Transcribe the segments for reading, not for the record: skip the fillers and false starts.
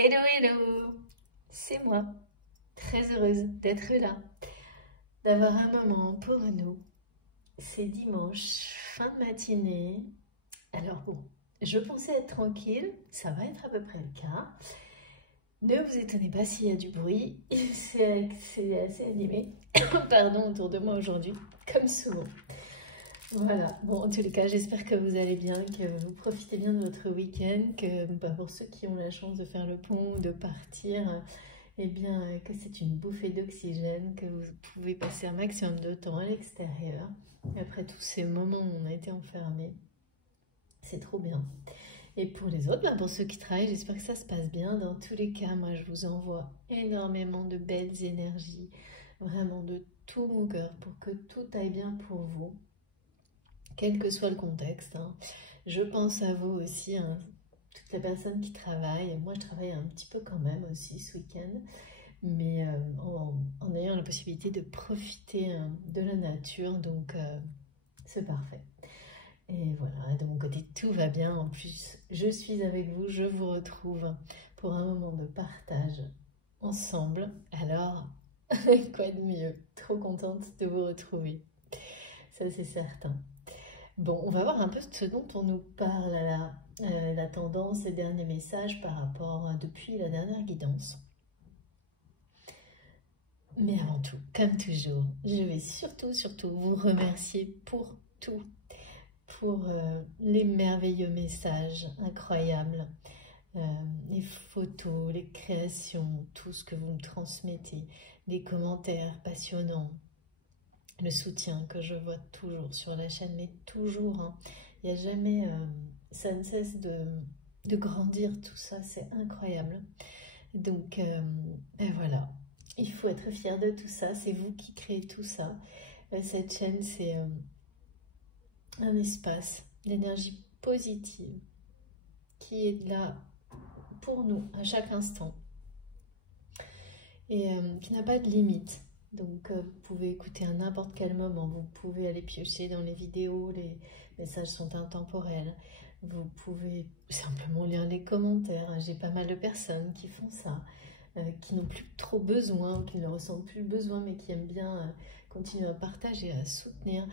Hello, hello, c'est moi, très heureuse d'être là, d'avoir un moment pour nous. C'est dimanche, fin de matinée. Alors bon, je pensais être tranquille, ça va être à peu près le cas. Ne vous étonnez pas s'il y a du bruit, c'est assez animé, pardon, autour de moi aujourd'hui, comme souvent. Voilà, bon, en tous les cas, j'espère que vous allez bien, que vous profitez bien de votre week-end, que pour ceux qui ont la chance de faire le pont ou de partir, eh bien, que c'est une bouffée d'oxygène, que vous pouvez passer un maximum de temps à l'extérieur. Et après tous ces moments où on a été enfermés, c'est trop bien. Et pour les autres, pour ceux qui travaillent, j'espère que ça se passe bien. Dans tous les cas, moi, je vous envoie énormément de belles énergies, vraiment de tout mon cœur, pour que tout aille bien pour vous, quel que soit le contexte. Je pense à vous aussi, toutes les personnes qui travaillent. Moi, je travaille un petit peu quand même aussi ce week-end, mais en ayant la possibilité de profiter de la nature, donc c'est parfait. Et voilà, de mon côté, tout va bien. En plus, je suis avec vous, je vous retrouve pour un moment de partage ensemble. Alors, quoi de mieux? Trop contente de vous retrouver. Ça, c'est certain. Bon, on va voir un peu ce dont on nous parle là, la tendance, les derniers messages par rapport depuis la dernière guidance. Mais avant tout, comme toujours, je vais surtout vous remercier pour tout, pour les merveilleux messages incroyables, les photos, les créations, tout ce que vous me transmettez, les commentaires passionnants, le soutien que je vois toujours sur la chaîne, mais toujours, hein. Il n'y a jamais, ça ne cesse de grandir tout ça, c'est incroyable. Donc, ben voilà, il faut être fier de tout ça, c'est vous qui créez tout ça. Cette chaîne, c'est un espace d'énergie positive qui est là pour nous à chaque instant et qui n'a pas de limite. Donc, vous pouvez écouter à n'importe quel moment, vous pouvez aller piocher dans les vidéos, les messages sont intemporels. Vous pouvez simplement lire les commentaires. J'ai pas mal de personnes qui font ça, qui n'ont plus trop besoin, qui ne ressentent plus le besoin, mais qui aiment bien continuer à partager, à soutenir.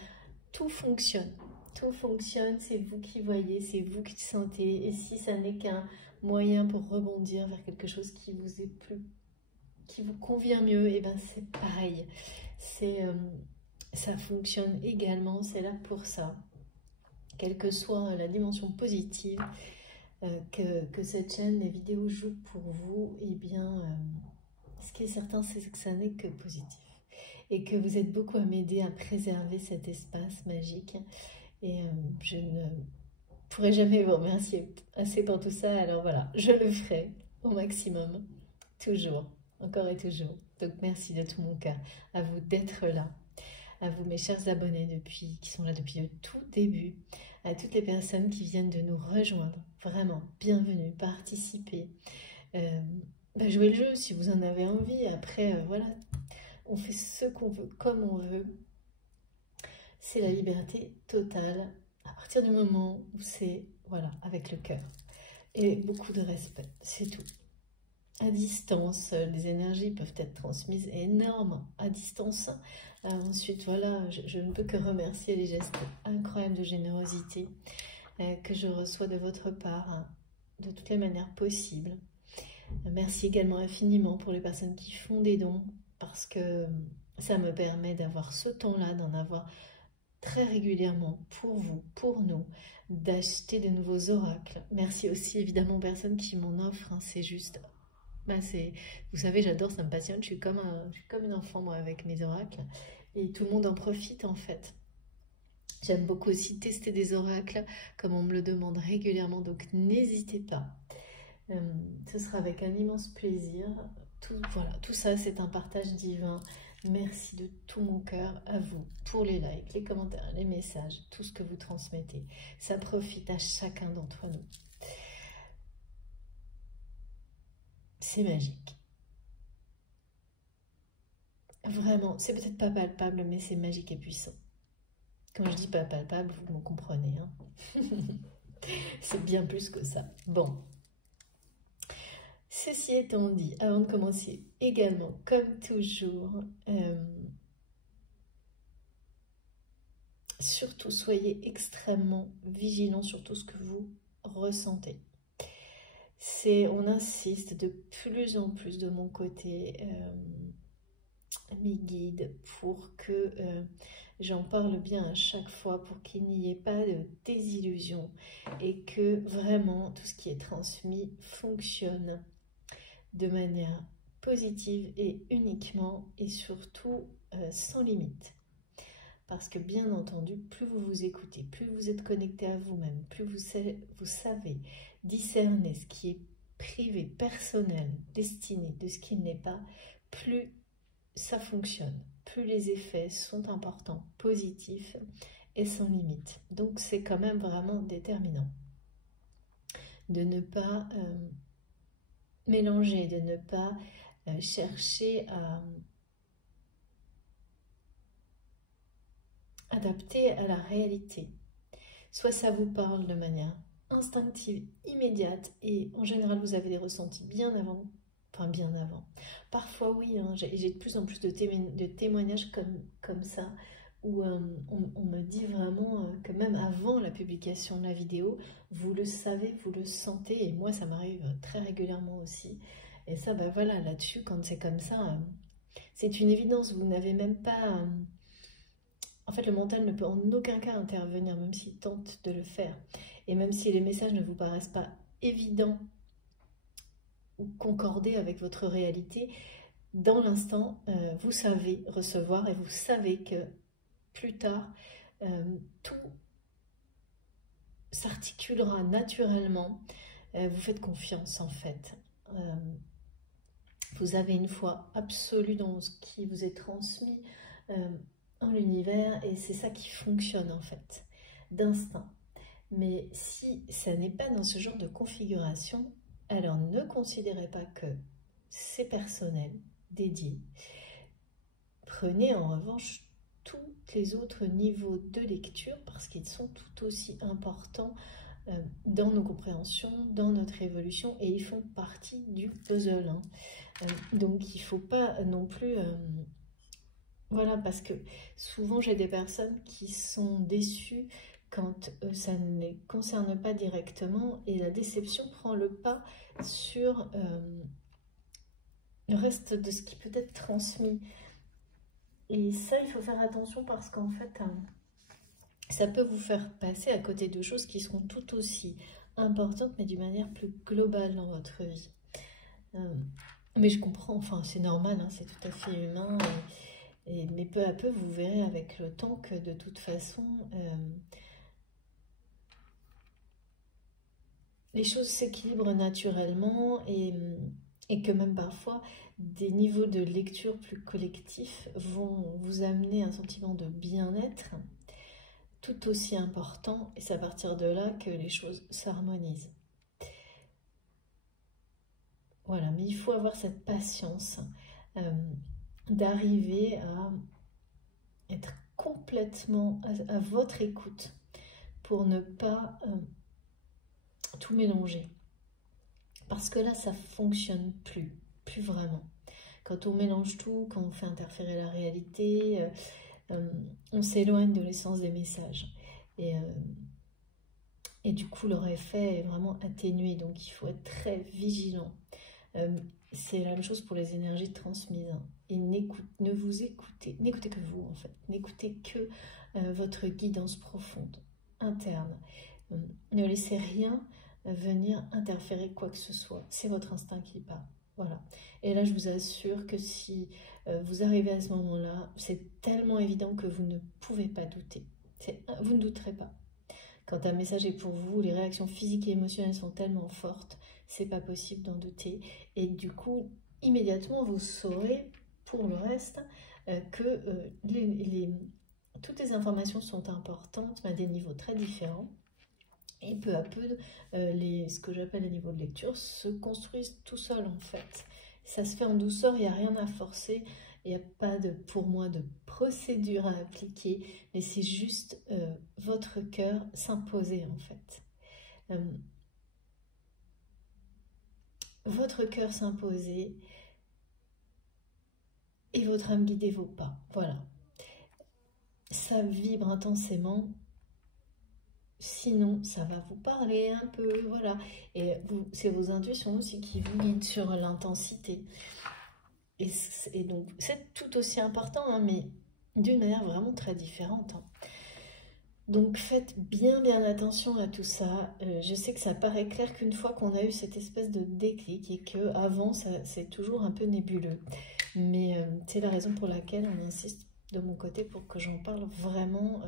Tout fonctionne. Tout fonctionne, c'est vous qui voyez, c'est vous qui sentez. Et si ça n'est qu'un moyen pour rebondir vers quelque chose qui vous est plus, qui vous convient mieux, et ben c'est pareil. Ça fonctionne également, c'est là pour ça. Quelle que soit la dimension positive que cette chaîne, les vidéos jouent pour vous, et bien ce qui est certain, c'est que ça n'est que positif. Et que vous êtes beaucoup à m'aider à préserver cet espace magique. Et je ne pourrai jamais vous remercier assez pour tout ça. Alors voilà, je le ferai au maximum, toujours, encore et toujours. Donc merci de tout mon cœur à vous d'être là, à vous mes chers abonnés qui sont là depuis le tout début, à toutes les personnes qui viennent de nous rejoindre. Vraiment, bienvenue, participez. Jouez le jeu si vous en avez envie. Après, voilà, on fait ce qu'on veut, comme on veut. C'est la liberté totale à partir du moment où c'est, voilà, avec le cœur. Et beaucoup de respect, c'est tout. À distance, les énergies peuvent être transmises énormes à distance. Ensuite, voilà, je ne peux que remercier les gestes incroyables de générosité que je reçois de votre part, de toutes les manières possibles. Merci également infiniment pour les personnes qui font des dons, parce que ça me permet d'avoir ce temps-là, d'en avoir très régulièrement pour vous, pour nous, d'acheter de nouveaux oracles. Merci aussi évidemment aux personnes qui m'en offrent, c'est juste... vous savez, j'adore, ça me passionne, je suis comme une enfant moi avec mes oracles, et tout le monde en profite en fait. J'aime beaucoup aussi tester des oracles, comme on me le demande régulièrement, donc n'hésitez pas. Ce sera avec un immense plaisir. Voilà, tout ça, c'est un partage divin. Merci de tout mon cœur à vous pour les likes, les commentaires, les messages, tout ce que vous transmettez. Ça profite à chacun d'entre nous. C'est magique. Vraiment, c'est peut-être pas palpable, mais c'est magique et puissant. Quand je dis pas palpable, vous me comprenez. C'est bien plus que ça. Bon. Ceci étant dit, avant de commencer également, comme toujours, surtout soyez extrêmement vigilants sur tout ce que vous ressentez. On insiste de plus en plus de mon côté, mes guides, pour que j'en parle bien à chaque fois, pour qu'il n'y ait pas de désillusion et que vraiment tout ce qui est transmis fonctionne de manière positive et uniquement et surtout sans limite. Parce que bien entendu, plus vous vous écoutez, plus vous êtes connecté à vous-même, plus vous savez discerner ce qui est privé, personnel, destiné de ce qui ne l'est pas, plus ça fonctionne, plus les effets sont importants, positifs et sans limite. Donc c'est quand même vraiment déterminant de ne pas mélanger, de ne pas chercher à adapter à la réalité. Soit ça vous parle de manière instinctive, immédiate, et en général vous avez des ressentis bien avant. Parfois oui, hein, j'ai de plus en plus de témoignages comme ça, où on me dit vraiment que même avant la publication de la vidéo, vous le savez, vous le sentez, et moi ça m'arrive très régulièrement aussi. Et ça, ben voilà, là-dessus, quand c'est comme ça, c'est une évidence, vous n'avez même pas... En fait, le mental ne peut en aucun cas intervenir, même s'il tente de le faire. Et même si les messages ne vous paraissent pas évidents ou concordés avec votre réalité, dans l'instant, vous savez recevoir et vous savez que plus tard, tout s'articulera naturellement. Vous faites confiance en fait. Vous avez une foi absolue dans ce qui vous est transmis en l'univers et c'est ça qui fonctionne en fait, d'instinct. Mais si ça n'est pas dans ce genre de configuration, alors ne considérez pas que c'est personnel, dédié. Prenez en revanche tous les autres niveaux de lecture parce qu'ils sont tout aussi importants dans nos compréhensions, dans notre évolution et ils font partie du puzzle. Hein. Donc il ne faut pas non plus... voilà, parce que souvent j'ai des personnes qui sont déçues quand ça ne les concerne pas directement et la déception prend le pas sur le reste de ce qui peut être transmis. Et ça, il faut faire attention parce qu'en fait, ça peut vous faire passer à côté de choses qui seront tout aussi importantes, mais d'une manière plus globale dans votre vie. Mais je comprends, enfin, c'est normal, hein, c'est tout à fait humain. Mais peu à peu, vous verrez avec le temps que de toute façon, les choses s'équilibrent naturellement et que même parfois, des niveaux de lecture plus collectifs vont vous amener un sentiment de bien-être tout aussi important et c'est à partir de là que les choses s'harmonisent. Voilà, mais il faut avoir cette patience d'arriver à être complètement à votre écoute pour ne pas tout mélanger. Parce que là, ça fonctionne plus vraiment. Quand on mélange tout, quand on fait interférer la réalité, on s'éloigne de l'essence des messages. Et du coup, leur effet est vraiment atténué. Donc, il faut être très vigilant. C'est la même chose pour les énergies transmises. Hein. Et n'écoutez que vous, en fait. N'écoutez que votre guidance profonde, interne. Ne laissez rien venir interférer quoi que ce soit. C'est votre instinct qui parle. Voilà. Et là, je vous assure que si vous arrivez à ce moment-là, c'est tellement évident que vous ne pouvez pas douter. Vous ne douterez pas. Quand un message est pour vous, les réactions physiques et émotionnelles sont tellement fortes, c'est pas possible d'en douter. Et du coup, immédiatement, vous saurez, pour le reste, que toutes les informations sont importantes, mais à des niveaux très différents. Et peu à peu, ce que j'appelle les niveaux de lecture se construisent tout seuls en fait. Ça se fait en douceur, il n'y a rien à forcer, il n'y a pas pour moi de procédure à appliquer, mais c'est juste votre cœur s'imposer en fait. votre cœur s'imposer et votre âme guider vos pas. Voilà. Ça vibre intensément. Sinon, ça va vous parler un peu, voilà. Et c'est vos intuitions aussi qui vous guident sur l'intensité. Et donc, c'est tout aussi important, hein, mais d'une manière vraiment très différente. Hein. Donc, faites bien attention à tout ça. Je sais que ça paraît clair qu'une fois qu'on a eu cette espèce de déclic et qu'avant, c'est toujours un peu nébuleux. Mais c'est la raison pour laquelle on insiste de mon côté pour que j'en parle vraiment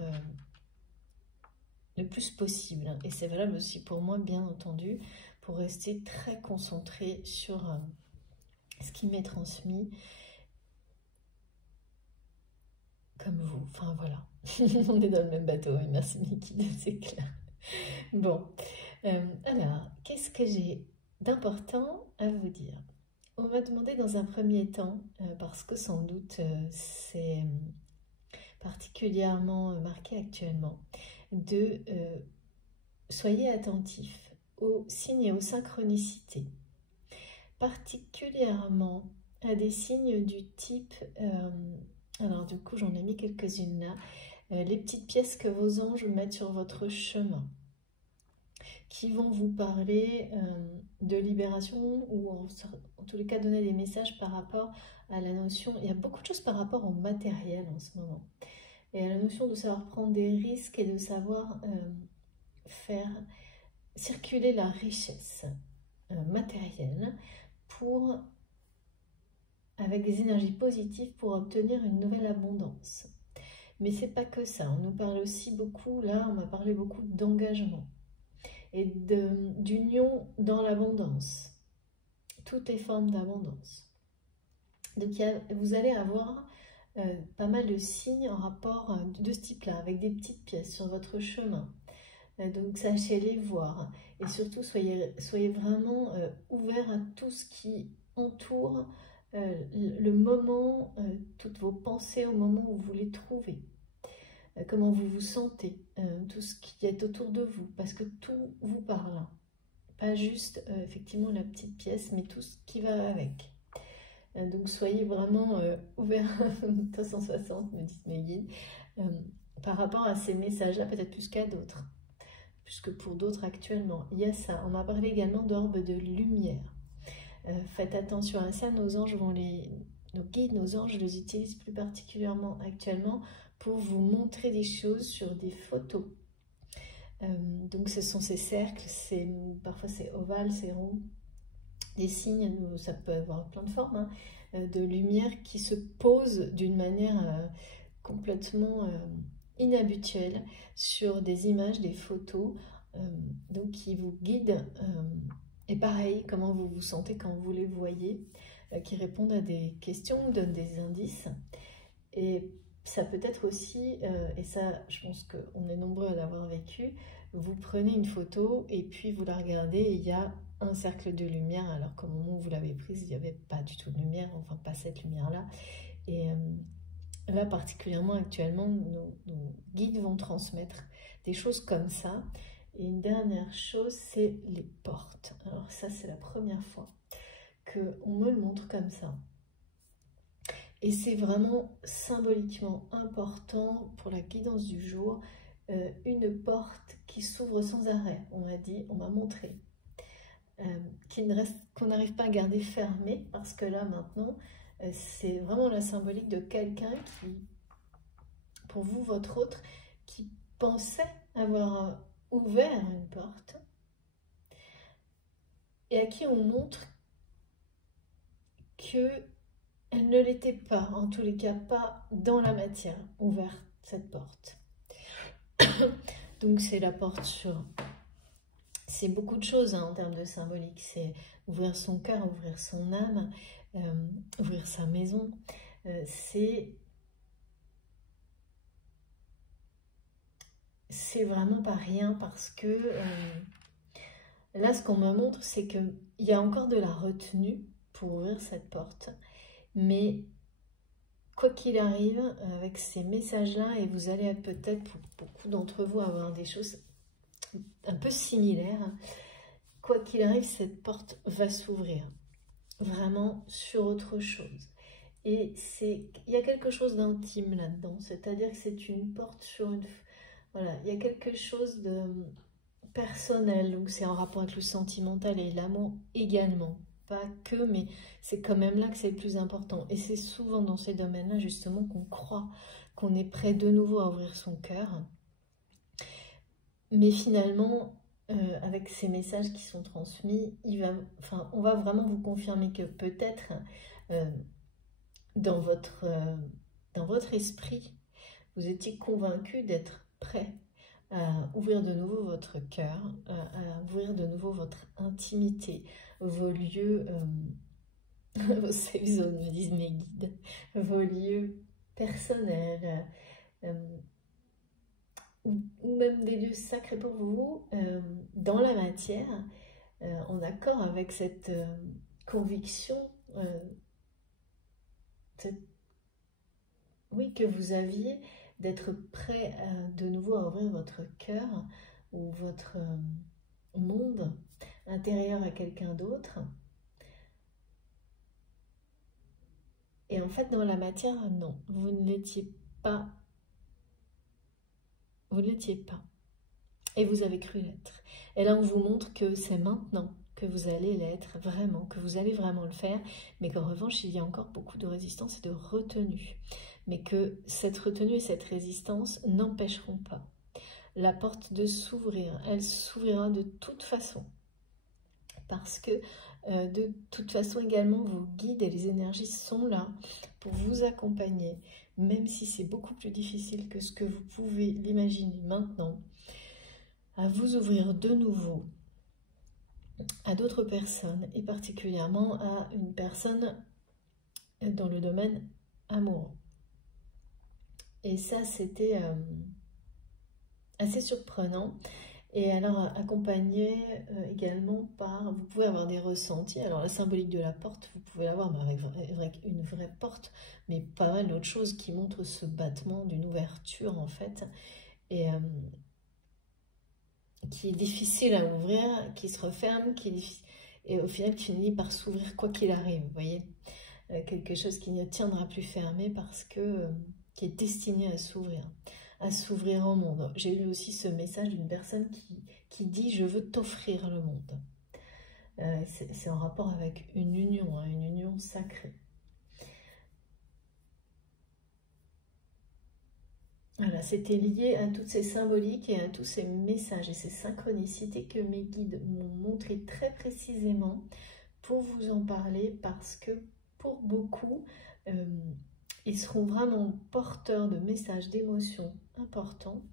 le plus possible. Et c'est valable aussi pour moi, bien entendu, pour rester très concentré sur ce qui m'est transmis, comme vous. Enfin, voilà. On est dans le même bateau. Et merci, Niki, c'est clair. Bon. Alors, qu'est-ce que j'ai d'important à vous dire? On m'a demandé dans un premier temps, parce que sans doute c'est particulièrement marqué actuellement, de soyez attentifs aux signes et aux synchronicités, particulièrement à des signes du type, alors du coup j'en ai mis quelques-unes là, les petites pièces que vos anges mettent sur votre chemin, qui vont vous parler de libération ou en tous les cas donner des messages par rapport à la notion, il y a beaucoup de choses par rapport au matériel en ce moment, et à la notion de savoir prendre des risques et de savoir faire circuler la richesse matérielle pour, avec des énergies positives pour obtenir une nouvelle abondance. Mais c'est pas que ça, on nous parle aussi beaucoup, là on m'a parlé beaucoup d'engagement et d'union dans l'abondance. Tout est forme d'abondance. Donc vous allez avoir pas mal de signes en rapport de ce type-là, avec des petites pièces sur votre chemin. Donc sachez les voir et surtout soyez vraiment ouverts à tout ce qui entoure le moment, toutes vos pensées au moment où vous les trouvez, comment vous vous sentez, tout ce qui est autour de vous, parce que tout vous parle, pas juste effectivement la petite pièce, mais tout ce qui va avec. Donc soyez vraiment ouverts à 360, me disent mes guides, par rapport à ces messages-là, peut-être plus qu'à d'autres. Puisque pour d'autres actuellement, il y a ça. On m'a parlé également d'orbes de lumière. Faites attention à ça, nos anges nos guides, nos anges les utilisent plus particulièrement actuellement pour vous montrer des choses sur des photos. Donc ce sont ces cercles, parfois c'est ovale, c'est rond, des signes, ça peut avoir plein de formes, hein, de lumière qui se posent d'une manière complètement inhabituelle sur des images, des photos, donc qui vous guident, et pareil, comment vous vous sentez quand vous les voyez, qui répondent à des questions, donnent des indices, et ça peut être aussi, et ça je pense qu'on est nombreux à l'avoir vécu, vous prenez une photo et puis vous la regardez et il y a un cercle de lumière, alors qu'au moment où vous l'avez prise, il n'y avait pas du tout de lumière, enfin pas cette lumière-là, et là, particulièrement actuellement, nos guides vont transmettre des choses comme ça. Et une dernière chose, c'est les portes. Alors ça, c'est la première fois qu'on me le montre comme ça. Et c'est vraiment symboliquement important pour la guidance du jour, une porte qui s'ouvre sans arrêt, on m'a dit, on m'a montré. Qu'on n'arrive pas à garder fermée, parce que là, maintenant, c'est vraiment la symbolique de quelqu'un qui, pour vous, votre autre, qui pensait avoir ouvert une porte et à qui on montre qu'elle ne l'était pas, en tous les cas pas dans la matière, ouvert cette porte. Donc c'est la porte sur... C'est beaucoup de choses hein, en termes de symbolique, c'est ouvrir son cœur, ouvrir son âme, ouvrir sa maison, c'est vraiment pas rien parce que là ce qu'on me montre c'est qu'il y a encore de la retenue pour ouvrir cette porte, mais quoi qu'il arrive avec ces messages là, et vous allez peut-être pour beaucoup d'entre vous avoir des choses un peu similaires, quoi qu'il arrive, cette porte va s'ouvrir. Vraiment sur autre chose. Et il y a quelque chose d'intime là-dedans. C'est-à-dire que c'est une porte sur une... Voilà, il y a quelque chose de personnel. Donc c'est en rapport avec le sentimental et l'amour également. Pas que, mais c'est quand même là que c'est le plus important. Et c'est souvent dans ces domaines-là, justement, qu'on croit qu'on est prêt de nouveau à ouvrir son cœur. Mais finalement, avec ces messages qui sont transmis, on va vraiment vous confirmer que peut-être dans votre esprit, vous étiez convaincu d'être prêt à ouvrir de nouveau votre cœur, à ouvrir de nouveau votre intimité, vos lieux, vos safe zones, me disent mes guides, vos lieux personnels, ou même des lieux sacrés pour vous, dans la matière, en accord avec cette conviction, oui, que vous aviez d'être prêt de nouveau à ouvrir votre cœur ou votre monde intérieur à quelqu'un d'autre. Et en fait, dans la matière, non, vous ne l'étiez pas. Vous ne l'étiez pas. Et vous avez cru l'être. Et là, on vous montre que c'est maintenant que vous allez l'être vraiment, que vous allez vraiment le faire, mais qu'en revanche, il y a encore beaucoup de résistance et de retenue. Mais que cette retenue et cette résistance n'empêcheront pas la porte de s'ouvrir. Elle s'ouvrira de toute façon. Parce que de toute façon également, vos guides et les énergies sont là pour vous accompagner, même si c'est beaucoup plus difficile que ce que vous pouvez l'imaginer maintenant, à vous ouvrir de nouveau à d'autres personnes, et particulièrement à une personne dans le domaine amoureux. Et ça, c'était assez surprenant. Et alors, accompagné également par... Vous pouvez avoir des ressentis. Alors, la symbolique de la porte, vous pouvez l'avoir avec une vraie porte, mais pas mal d'autres choses qui montrent ce battement d'une ouverture, en fait. Et qui est difficile à ouvrir, qui se referme, et au final qui finit par s'ouvrir quoi qu'il arrive, vous voyez, quelque chose qui ne tiendra plus fermé parce que qui est destiné à s'ouvrir au monde. J'ai lu aussi ce message d'une personne qui dit « je veux t'offrir le monde ». C'est en rapport avec une union sacrée. Voilà, c'était lié à toutes ces symboliques et à tous ces messages et ces synchronicités que mes guides m'ont montré très précisément pour vous en parler, parce que pour beaucoup, ils seront vraiment porteurs de messages, d'émotions importants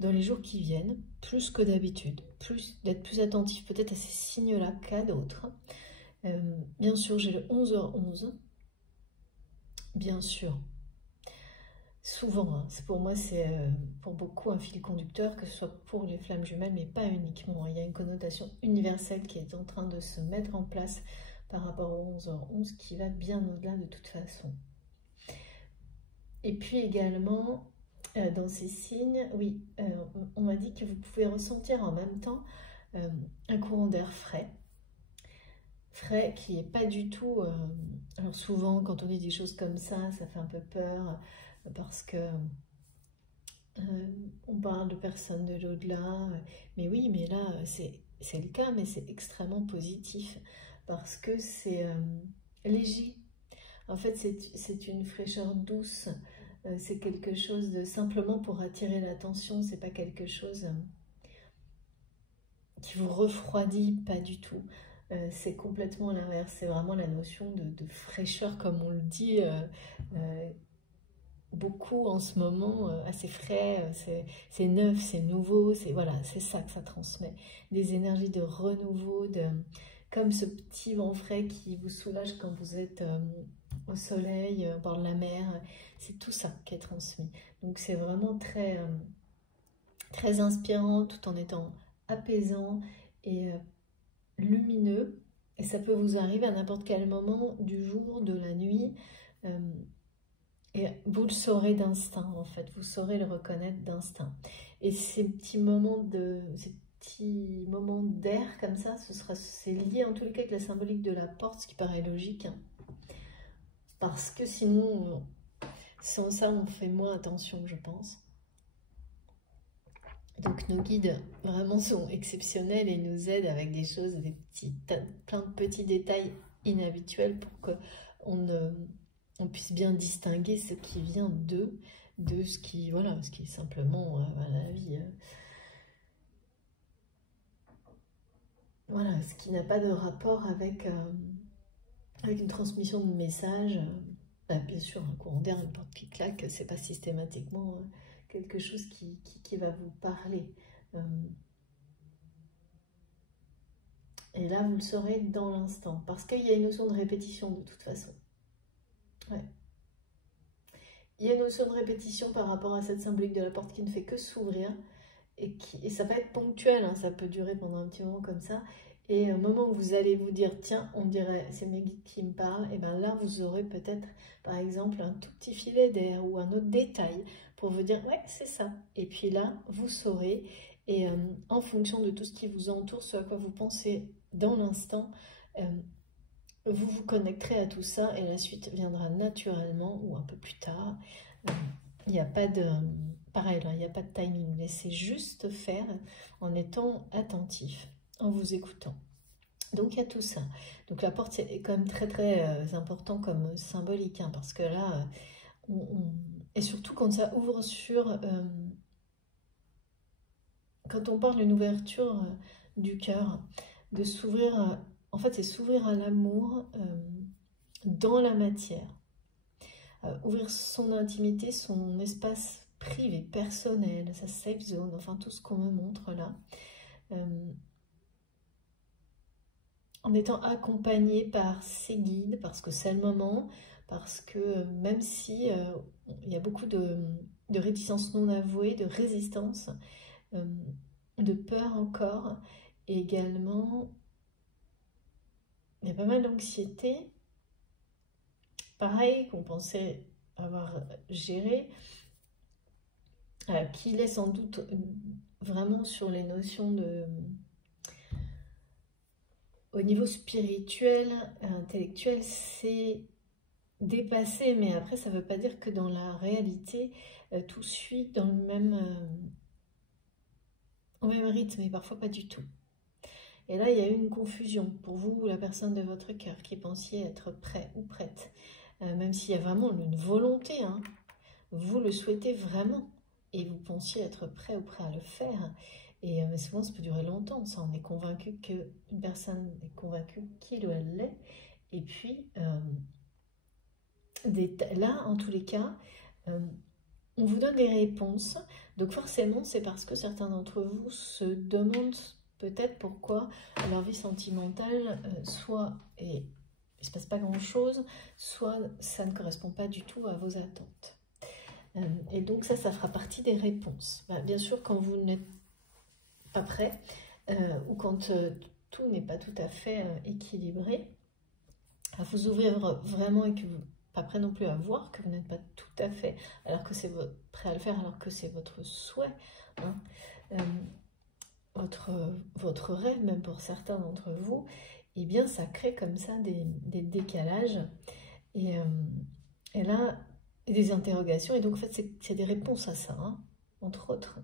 dans les jours qui viennent, plus que d'habitude, d'être plus attentif peut-être à ces signes-là qu'à d'autres. Bien sûr, j'ai le 11h11. Bien sûr, souvent, hein, pour moi, c'est pour beaucoup un fil conducteur, que ce soit pour les flammes jumelles, mais pas uniquement. Il y a une connotation universelle qui est en train de se mettre en place par rapport au 11h11, qui va bien au-delà de toute façon. Et puis également, dans ces signes, oui, on m'a dit que vous pouvez ressentir en même temps un courant d'air frais, qui n'est pas du tout... alors souvent, quand on dit des choses comme ça fait un peu peur, parce que on parle de personnes de l'au-delà. Mais oui, mais là, c'est le cas, mais c'est extrêmement positif, parce que c'est léger. En fait, c'est une fraîcheur douce, c'est quelque chose de simplement pour attirer l'attention, c'est pas quelque chose qui vous refroidit, pas du tout. C'est complètement l'inverse, c'est vraiment la notion de fraîcheur, comme on le dit beaucoup en ce moment, assez frais, c'est neuf, c'est nouveau, voilà, c'est ça que ça transmet. Des énergies de renouveau, comme ce petit vent frais qui vous soulage quand vous êtes au soleil, au bord de la mer, c'est tout ça qui est transmis. Donc c'est vraiment très, très inspirant, tout en étant apaisant et lumineux, et ça peut vous arriver à n'importe quel moment du jour, de la nuit, et vous le saurez d'instinct, en fait, vous saurez le reconnaître d'instinct. Et ces petits moments d'air comme ça, c'est lié en tous les cas avec la symbolique de la porte, ce qui paraît logique, hein. Parce que sinon, sans ça, on fait moins attention, je pense. Donc nos guides vraiment sont exceptionnels et nous aident avec des choses, plein de petits détails inhabituels pour on puisse bien distinguer ce qui vient de ce qui, voilà, ce qui est simplement la vie. Voilà, ce qui n'a pas de rapport avec une transmission de messages. Bien sûr, un courant d'air, une porte qui claque, c'est pas systématiquement quelque chose qui va vous parler. Et là, vous le saurez dans l'instant, parce qu'il y a une notion de répétition de toute façon. Ouais. Il y a une notion de répétition par rapport à cette symbolique de la porte qui ne fait que s'ouvrir, et ça va être ponctuel, hein, ça peut durer pendant un petit moment comme ça. Et au moment où vous allez vous dire, tiens, on dirait, c'est mes guides qui me parlent, et bien là, vous aurez peut-être, par exemple, un tout petit filet d'air ou un autre détail pour vous dire, ouais, c'est ça. Et puis là, vous saurez, et en fonction de tout ce qui vous entoure, ce à quoi vous pensez dans l'instant, vous vous connecterez à tout ça, et la suite viendra naturellement ou un peu plus tard. Il n'y a pas de... Pareil, il n'y a pas de timing, laissez juste faire en étant attentif, en vous écoutant. Donc il y a tout ça. Donc la porte, c'est quand même très très important comme symbolique, hein, parce que là, et surtout quand ça ouvre sur... quand on parle d'une ouverture du cœur, de s'ouvrir, en fait c'est s'ouvrir à l'amour dans la matière. Ouvrir son intimité, son espace privé, personnel, sa safe zone, enfin tout ce qu'on me montre là, en étant accompagné par ses guides, parce que c'est le moment, parce que même si il y a beaucoup de réticences non avouées, de résistance, de peur encore, et également il y a pas mal d'anxiété, pareil qu'on pensait avoir géré, qui laisse sans doute vraiment sur les notions de... Au niveau spirituel, intellectuel, c'est dépassé, mais après ça ne veut pas dire que dans la réalité, tout suit dans au même rythme, et parfois pas du tout. Et là, il y a eu une confusion pour vous ou la personne de votre cœur qui pensiez être prêt ou prête, même s'il y a vraiment une volonté, hein, vous le souhaitez vraiment, et vous pensiez être prêt ou prêt à le faire. Et mais souvent, ça peut durer longtemps, ça. On est convaincu qu'une personne est convaincue qu'il ou elle l'est. Et puis, là, en tous les cas, on vous donne des réponses. Donc forcément, c'est parce que certains d'entre vous se demandent peut-être pourquoi leur vie sentimentale, soit et il ne se passe pas grand-chose, soit ça ne correspond pas du tout à vos attentes. Et donc ça fera partie des réponses. Bien sûr, quand vous n'êtes pas prêt, ou quand tout n'est pas tout à fait équilibré, à vous ouvrir vraiment et que vous n'êtes pas prêt non plus à voir que vous n'êtes pas tout à fait, alors que c'est prêt à le faire, alors que c'est votre souhait, hein, votre rêve, même pour certains d'entre vous, et bien ça crée comme ça des décalages, et là, des interrogations, et donc en fait c'est des réponses à ça, hein, entre autres.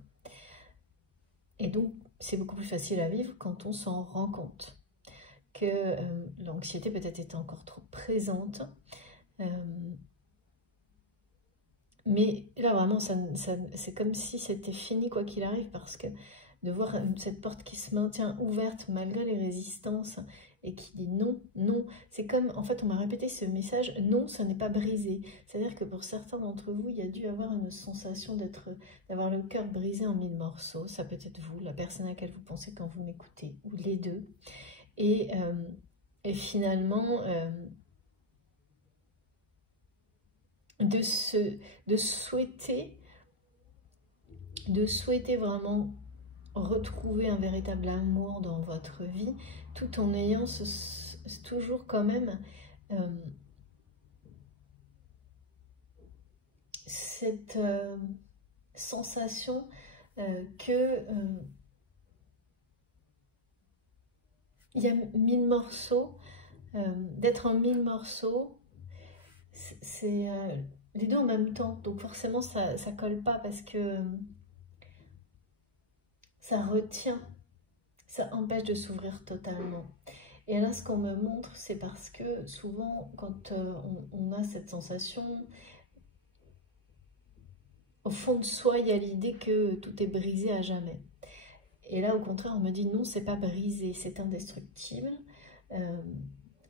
Et donc c'est beaucoup plus facile à vivre quand on s'en rend compte que l'anxiété peut-être est encore trop présente, mais là vraiment c'est comme si c'était fini quoi qu'il arrive, parce que de voir cette porte qui se maintient ouverte malgré les résistances et qui dit non, non, c'est comme, en fait on m'a répété ce message, non, ça n'est pas brisé. C'est-à-dire que pour certains d'entre vous, il y a dû avoir une sensation d'avoir le cœur brisé en 1000 morceaux. Ça peut être vous, la personne à laquelle vous pensez quand vous m'écoutez, ou les deux. Et finalement, de souhaiter vraiment retrouver un véritable amour dans votre vie, tout en ayant toujours quand même cette sensation que il y a 1000 morceaux, d'être en 1000 morceaux, c'est les deux en même temps, donc forcément ça colle pas parce que ça retient, ça empêche de s'ouvrir totalement. Et là, ce qu'on me montre, c'est parce que souvent, quand on a cette sensation, au fond de soi, il y a l'idée que tout est brisé à jamais. Et là, au contraire, on me dit non, c'est pas brisé, c'est indestructible.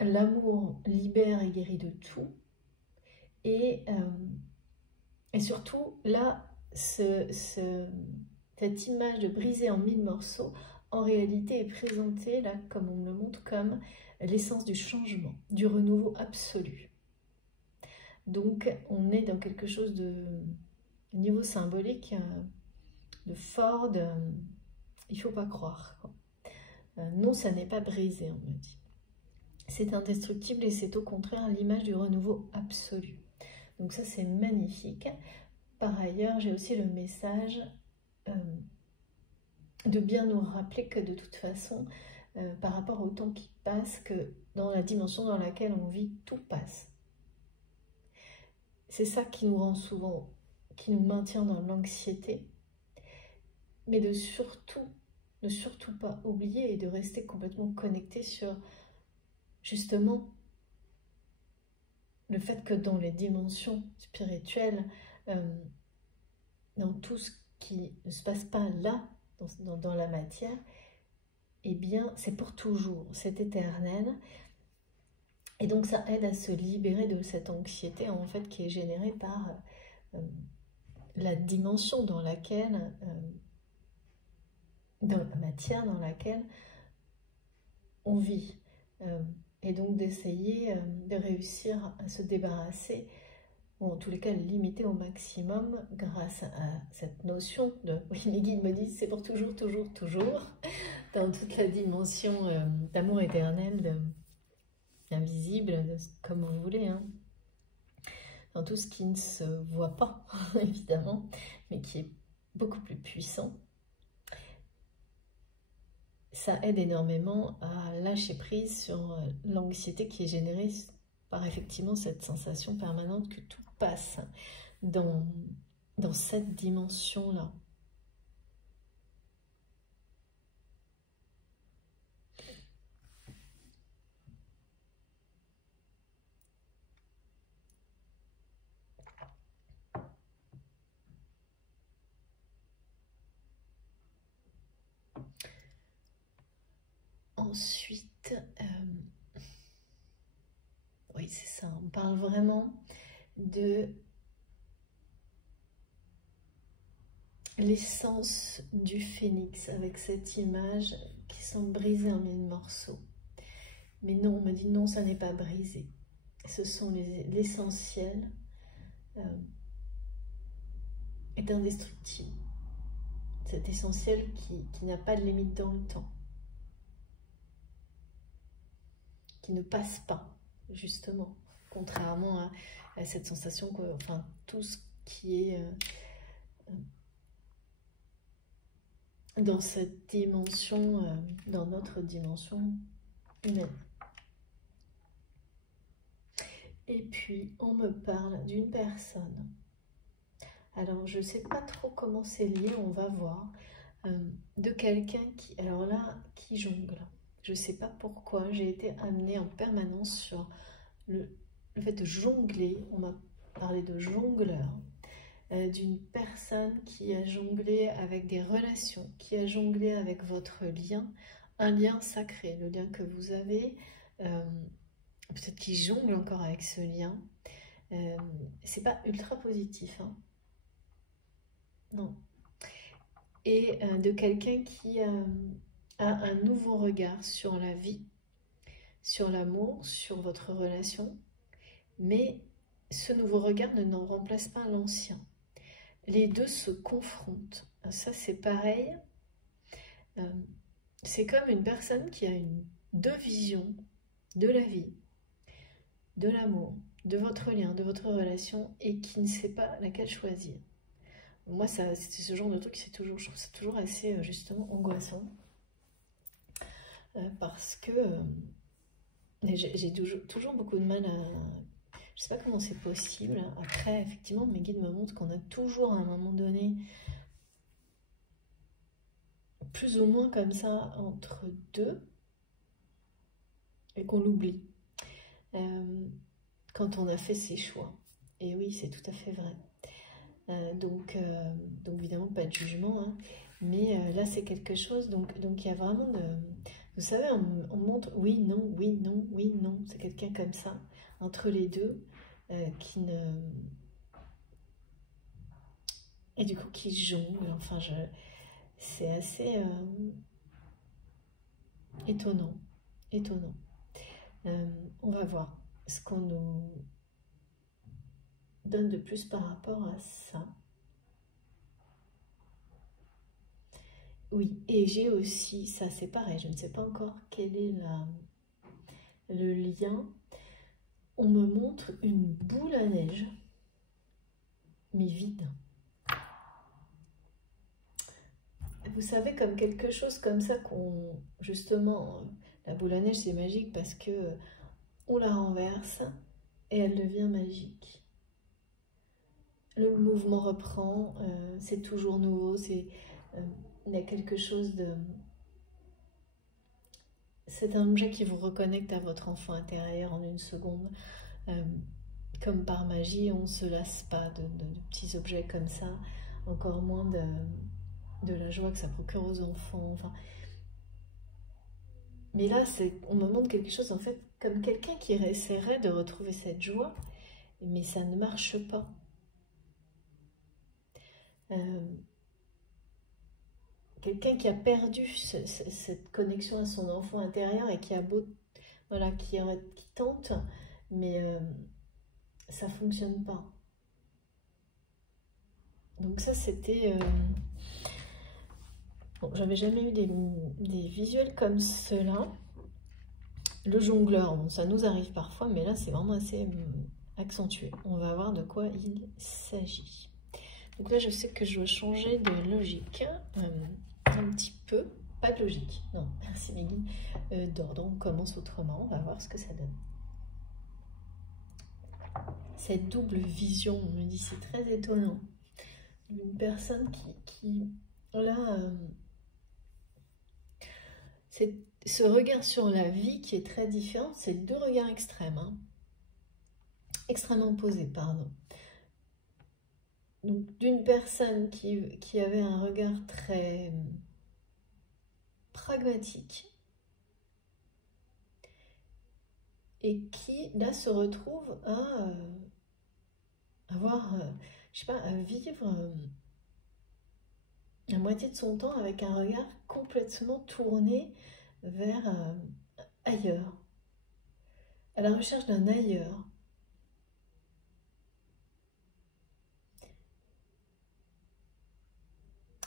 L'amour libère et guérit de tout. Et surtout, là, cette image de briser en 1000 morceaux, en réalité est présentée, là, comme on me le montre, comme l'essence du changement, du renouveau absolu. Donc, on est dans quelque chose de niveau symbolique, de fort, il ne faut pas croire, quoi. Non, ça n'est pas brisé, on me dit. C'est indestructible et c'est au contraire l'image du renouveau absolu. Donc ça, c'est magnifique. Par ailleurs, j'ai aussi le message de bien nous rappeler que de toute façon, par rapport au temps qui passe, que dans la dimension dans laquelle on vit, tout passe. C'est ça qui nous rend souvent, qui nous maintient dans l'anxiété, mais de ne surtout pas oublier et de rester complètement connecté sur justement le fait que dans les dimensions spirituelles, dans tout ce qui ne se passe pas là, dans la matière, eh bien, c'est pour toujours, c'est éternel. Et donc, ça aide à se libérer de cette anxiété, en fait, qui est générée par la dimension dans laquelle, dans la matière dans laquelle on vit. Et donc, d'essayer de réussir à se débarrasser, ou en tous les cas limiter au maximum grâce à cette notion de, oui, les guides me disent, c'est pour toujours, toujours, toujours, dans toute la dimension d'amour éternel, invisible, comme vous voulez, hein, dans tout ce qui ne se voit pas, évidemment, mais qui est beaucoup plus puissant. Ça aide énormément à lâcher prise sur l'anxiété qui est générée par effectivement cette sensation permanente que tout passe dans cette dimension-là. Ensuite, oui, c'est ça, on parle vraiment de l'essence du phénix avec cette image qui semble brisée en 1000 morceaux. Mais non, on me dit non, ça n'est pas brisé. Ce sont l'essentiel est indestructible. Cet essentiel qui n'a pas de limite dans le temps. Qui ne passe pas, justement, contrairement à cette sensation que, enfin, tout ce qui est dans cette dimension, dans notre dimension humaine. Et puis, on me parle d'une personne. Alors, je ne sais pas trop comment c'est lié, on va voir. De quelqu'un qui, alors là, qui jongle. Je ne sais pas pourquoi, j'ai été amenée en permanence sur le fait de jongler. On m'a parlé de jongleur, d'une personne qui a jonglé avec des relations, qui a jonglé avec votre lien, un lien sacré, le lien que vous avez, peut-être qui jongle encore avec ce lien. C'est pas ultra positif, hein. Non. Et de quelqu'un qui a un nouveau regard sur la vie, sur l'amour, sur votre relation, mais ce nouveau regard n'en remplace pas l'ancien. Les deux se confrontent. Ça, c'est pareil. C'est comme une personne qui a deux visions de la vie, de l'amour, de votre lien, de votre relation, et qui ne sait pas laquelle choisir. Moi, c'est ce genre de truc, je trouve ça toujours assez justement angoissant. Parce que j'ai toujours beaucoup de mal à... Je sais pas comment c'est possible. Après, effectivement, mes guides me montrent qu'on a toujours à un moment donné, plus ou moins comme ça, entre deux, et qu'on l'oublie. Quand on a fait ses choix. Et oui, c'est tout à fait vrai. Donc évidemment, pas de jugement, hein. Mais là, c'est quelque chose, donc il y a vraiment de... Vous savez, on montre oui, non, oui, non, oui, non. C'est quelqu'un comme ça, entre les deux, qui ne... Et du coup, qui jongle, enfin, c'est assez étonnant, étonnant. On va voir ce qu'on nous donne de plus par rapport à ça. Oui, et j'ai aussi, ça c'est pareil, je ne sais pas encore quel est le lien. On me montre une boule à neige, mais vide. Vous savez, comme quelque chose comme ça qu'on... Justement, la boule à neige c'est magique parce que on la renverse et elle devient magique. Le mouvement reprend, c'est toujours nouveau, il y a quelque chose de... C'est un objet qui vous reconnecte à votre enfant intérieur en une seconde. Comme par magie, on ne se lasse pas de petits objets comme ça, encore moins de la joie que ça procure aux enfants. Enfin. Mais là, on me montre quelque chose, en fait, comme quelqu'un qui essaierait de retrouver cette joie, mais ça ne marche pas. Quelqu'un qui a perdu cette connexion à son enfant intérieur et qui a beau, voilà, qui tente, mais ça fonctionne pas. Donc ça, c'était... Bon, j'avais jamais eu des visuels comme cela. Le jongleur, bon, ça nous arrive parfois, mais là, c'est vraiment assez accentué. On va voir de quoi il s'agit. Donc là, je sais que je dois changer de logique un petit peu. Pas de logique, non, merci mes guides. D'ordre, on commence autrement, on va voir ce que ça donne. Cette double vision, on me dit, c'est très étonnant. Une personne qui là, c'est ce regard sur la vie qui est très différent, c'est deux regards extrêmes, hein. Extrêmement opposés, pardon. Donc d'une personne qui avait un regard très pragmatique et qui là se retrouve à avoir, je sais pas, à vivre la moitié de son temps avec un regard complètement tourné vers ailleurs, à la recherche d'un ailleurs.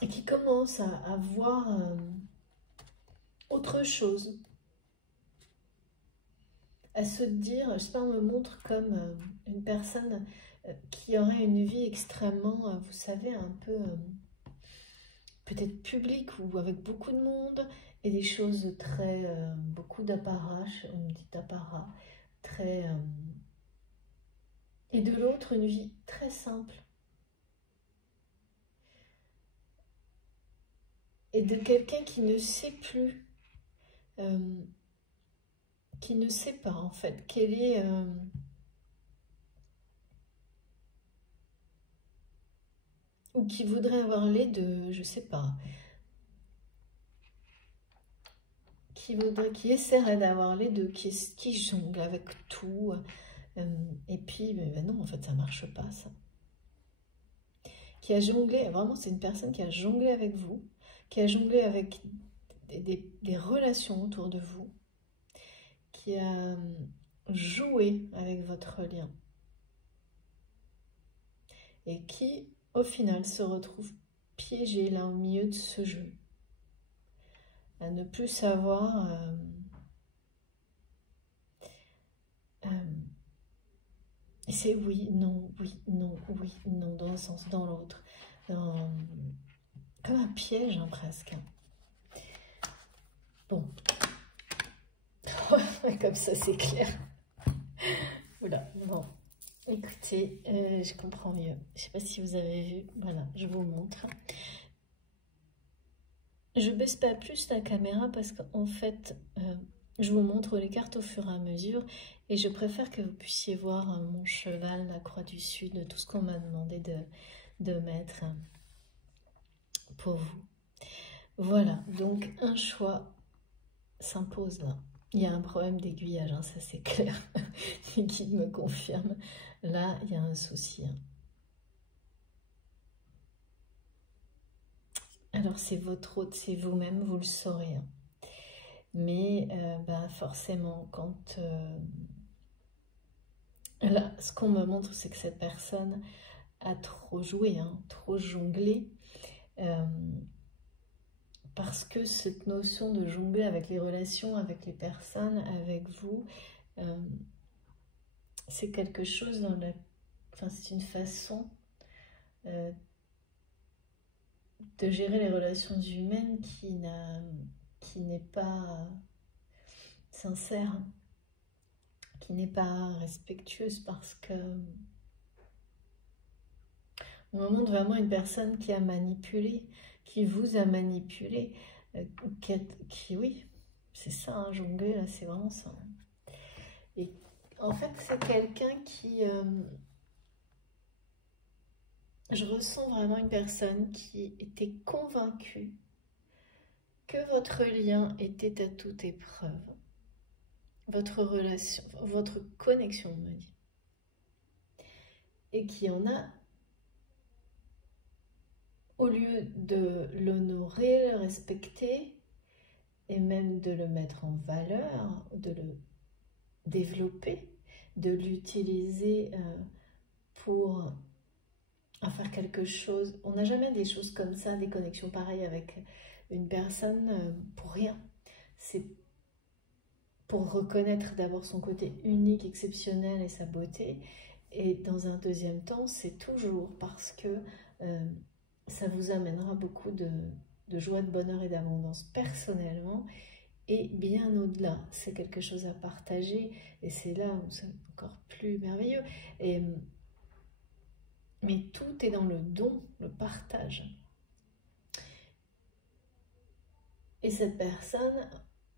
Et qui commence à voir autre chose, à se dire, je sais pas, on me montre comme une personne qui aurait une vie extrêmement, vous savez, un peu peut-être publique ou avec beaucoup de monde et des choses très, beaucoup d'apparat, on me dit d'apparat, très... et de l'autre, une vie très simple. Et de quelqu'un qui ne sait plus, qui ne sait pas en fait, quelle est... ou qui voudrait avoir l'aide de, je sais pas, qui essaierait d'avoir l'aide de, qui jongle avec tout, et puis, mais non, en fait, ça marche pas, ça. Qui a jonglé, vraiment, c'est une personne qui a jonglé avec vous, qui a jonglé avec des relations autour de vous, qui a joué avec votre lien, et qui, au final, se retrouve piégé là au milieu de ce jeu, à ne plus savoir et c'est oui, non, dans un sens, dans l'autre. comme un piège hein, presque. Bon, comme ça c'est clair. Oula, bon, écoutez, je comprends mieux. Je sais pas si vous avez vu, voilà, je vous montre. Je baisse pas plus la caméra parce qu'en fait, je vous montre les cartes au fur et à mesure et je préfère que vous puissiez voir mon cheval, la croix du sud, tout ce qu'on m'a demandé de mettre pour vous. Voilà, donc un choix s'impose là. Il y a un problème d'aiguillage, hein, ça c'est clair. Les guides me confirment. Là, il y a un souci. Hein. Alors c'est votre hôte, c'est vous-même, vous le saurez. Hein. Mais bah, forcément, quand... là, ce qu'on me montre, c'est que cette personne a trop joué, hein, trop jonglé. Parce que cette notion de jongler avec les relations, avec les personnes, avec vous, c'est quelque chose dans la... Enfin, c'est une façon de gérer les relations humaines qui n'est pas sincère, qui n'est pas respectueuse, parce que on me montre vraiment une personne qui a manipulé, qui vous a manipulé, oui, c'est ça, hein, jongler, là, c'est vraiment ça. Et en fait, c'est quelqu'un qui... je ressens vraiment une personne qui était convaincue que votre lien était à toute épreuve. Votre relation, votre connexion, on me dit. Et qui en a, au lieu de l'honorer, le respecter, et même de le mettre en valeur, de le développer, de l'utiliser pour faire quelque chose. On n'a jamais des choses comme ça, des connexions pareilles avec une personne pour rien. C'est pour reconnaître d'abord son côté unique, exceptionnel et sa beauté. Et dans un deuxième temps, c'est toujours parce que ça vous amènera beaucoup de joie, de bonheur et d'abondance personnellement. Et bien au-delà, c'est quelque chose à partager. Et c'est là où c'est encore plus merveilleux. Mais tout est dans le don, le partage. Et cette personne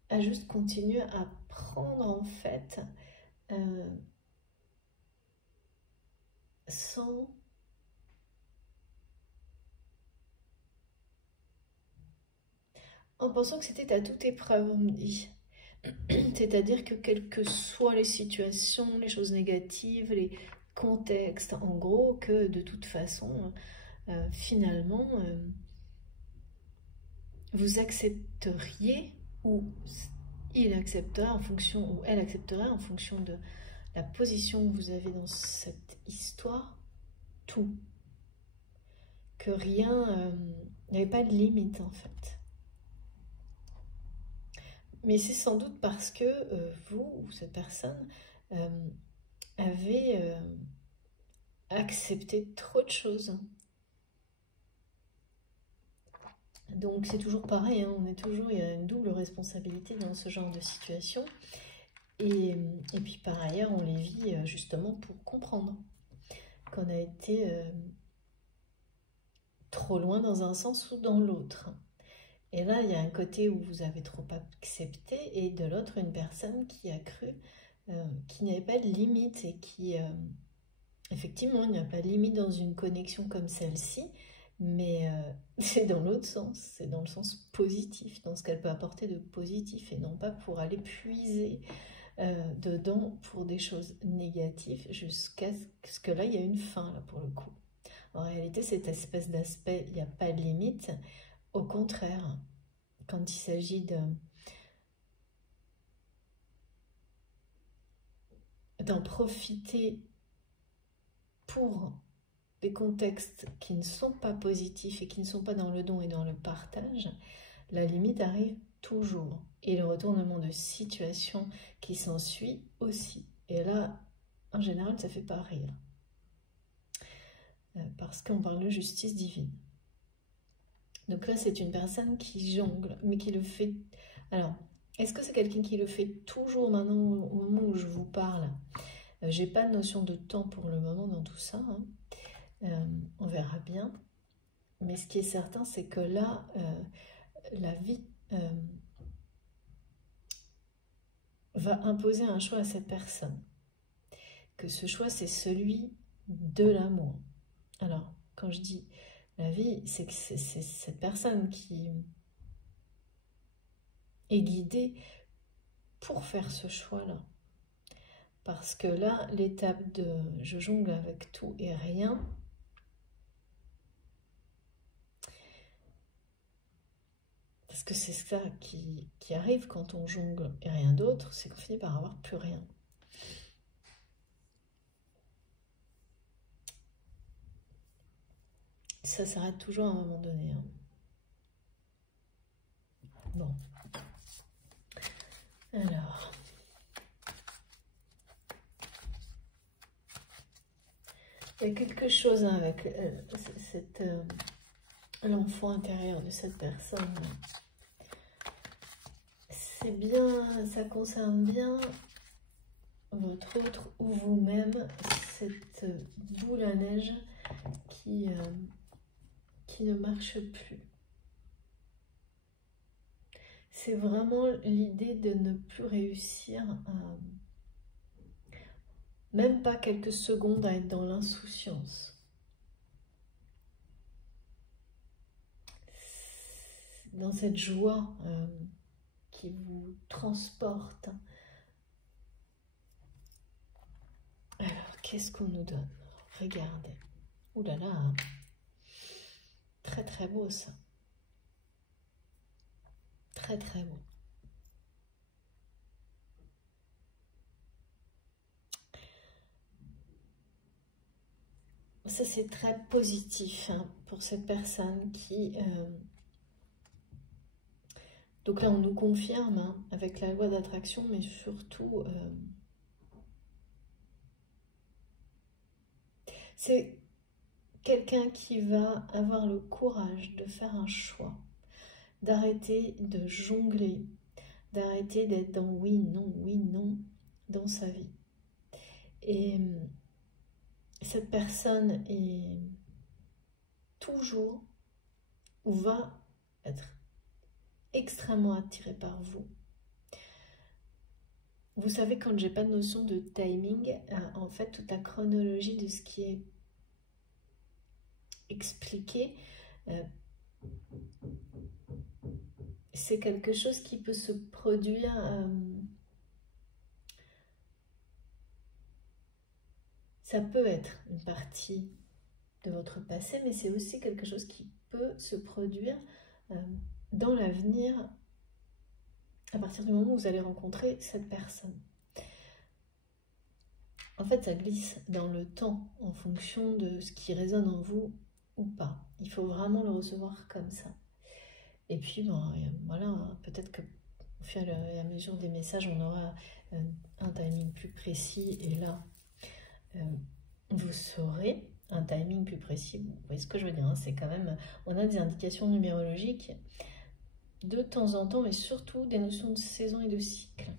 a juste continué à prendre en fait sans... en pensant que c'était à toute épreuve, on me dit. C'est-à-dire que quelles que soient les situations, les choses négatives, les contextes, en gros, que de toute façon, finalement, vous accepteriez ou il acceptera en fonction, ou elle acceptera en fonction de la position que vous avez dans cette histoire, tout. Que rien, il n'y avait pas de limite en fait. Mais c'est sans doute parce que vous, ou cette personne, avez accepté trop de choses. Donc c'est toujours pareil, hein, il y a une double responsabilité dans ce genre de situation. Et puis par ailleurs, on les vit justement pour comprendre qu'on a été trop loin dans un sens ou dans l'autre. Et là, il y a un côté où vous avez trop accepté, et de l'autre, une personne qui a cru qu'il n'y avait pas de limite, et qui, effectivement, il n'y a pas de limite dans une connexion comme celle-ci, mais c'est dans l'autre sens, c'est dans le sens positif, dans ce qu'elle peut apporter de positif, et non pas pour aller puiser dedans pour des choses négatives, jusqu'à ce que là, il y a une fin, là, pour le coup. En réalité, cette espèce d'aspect, il n'y a pas de limite. Au contraire, quand il s'agit d'en profiter pour des contextes qui ne sont pas positifs et qui ne sont pas dans le don et dans le partage, la limite arrive toujours. Et le retournement de situation qui s'ensuit aussi. Et là, en général, ça ne fait pas rire. parce qu'on parle de justice divine. Donc là, c'est une personne qui jongle, mais qui le fait... Alors, est-ce que c'est quelqu'un qui le fait toujours maintenant, au moment où je vous parle? J'ai pas de notion de temps pour le moment dans tout ça, hein. On verra bien. Mais ce qui est certain, c'est que là, la vie va imposer un choix à cette personne. Que ce choix, c'est celui de l'amour. Alors, quand je dis la vie, c'est que c'est cette personne qui est guidée pour faire ce choix-là. Parce que là, l'étape de je jongle avec tout et rien, parce que c'est ça qui arrive quand on jongle et rien d'autre, c'est qu'on finit par avoir plus rien. Ça s'arrête toujours à un moment donné, hein. Bon. Alors. Il y a quelque chose avec l'enfant intérieur de cette personne. C'est bien, ça concerne bien votre autre ou vous-même, cette boule à neige qui ne marche plus. C'est vraiment l'idée de ne plus réussir à, même pas quelques secondes, à être dans l'insouciance. Dans cette joie qui vous transporte. Alors, qu'est-ce qu'on nous donne? Regardez. Ouh là là. Très très beau ça. Très très beau. Ça c'est très positif, hein, pour cette personne qui... Donc là on nous confirme, hein, avec la loi d'attraction, mais surtout... c'est quelqu'un qui va avoir le courage de faire un choix, d'arrêter de jongler, d'arrêter d'être dans oui, non, dans sa vie. Et cette personne est toujours, ou va être extrêmement attirée par vous. Vous savez, quand j'ai pas de notion de timing, en fait, toute la chronologie de ce qui est expliqué, c'est quelque chose qui peut se produire ça peut être une partie de votre passé, mais c'est aussi quelque chose qui peut se produire dans l'avenir à partir du moment où vous allez rencontrer cette personne. En fait, ça glisse dans le temps en fonction de ce qui résonne en vous ou pas. Il faut vraiment le recevoir comme ça. Et puis, bon, voilà, peut-être que au fur et à mesure des messages, on aura un timing plus précis. Et là, vous saurez un timing plus précis. Vous voyez ce que je veux dire, hein, c'est quand même... On a des indications numérologiques de temps en temps, mais surtout des notions de saison et de cycle.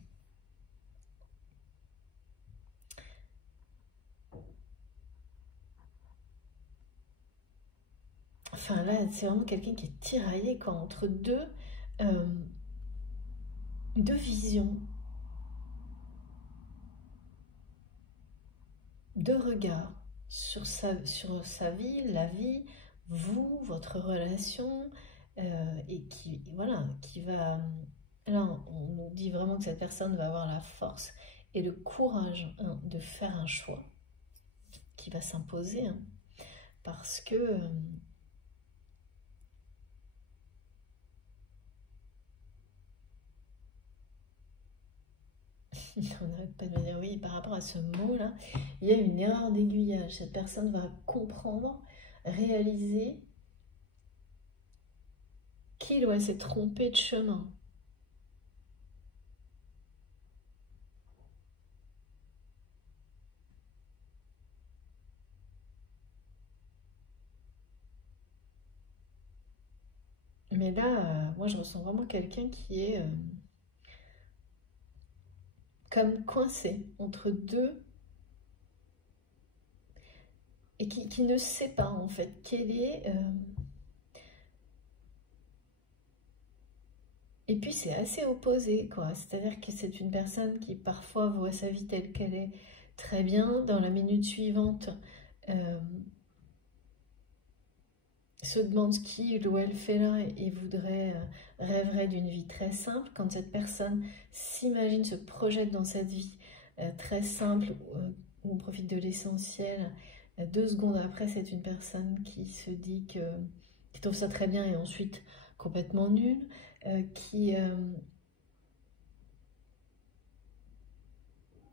Enfin là, c'est vraiment quelqu'un qui est tiraillé quoi, entre deux visions, deux regards sur sa vie, la vie, vous, votre relation, et qui, voilà, qui va... Là, on nous dit vraiment que cette personne va avoir la force et le courage, hein, de faire un choix qui va s'imposer, hein, parce que... on n'arrête pas de me dire oui, par rapport à ce mot-là, il y a une erreur d'aiguillage. Cette personne va comprendre, réaliser qu'il ou elle s'est trompé de chemin. Mais là, moi, je ressens vraiment quelqu'un qui est comme coincé entre deux et qui ne sait pas, en fait, quel est... Et puis, c'est assez opposé, quoi. C'est-à-dire que c'est une personne qui, parfois, voit sa vie telle qu'elle est très bien. Dans la minute suivante, euh, se demande ce qu'il ou elle fait là et voudrait, rêverait d'une vie très simple. Quand cette personne s'imagine, se projette dans cette vie très simple, où on profite de l'essentiel, 2 secondes après, c'est une personne qui se dit qui trouve ça très bien et ensuite complètement nul, qui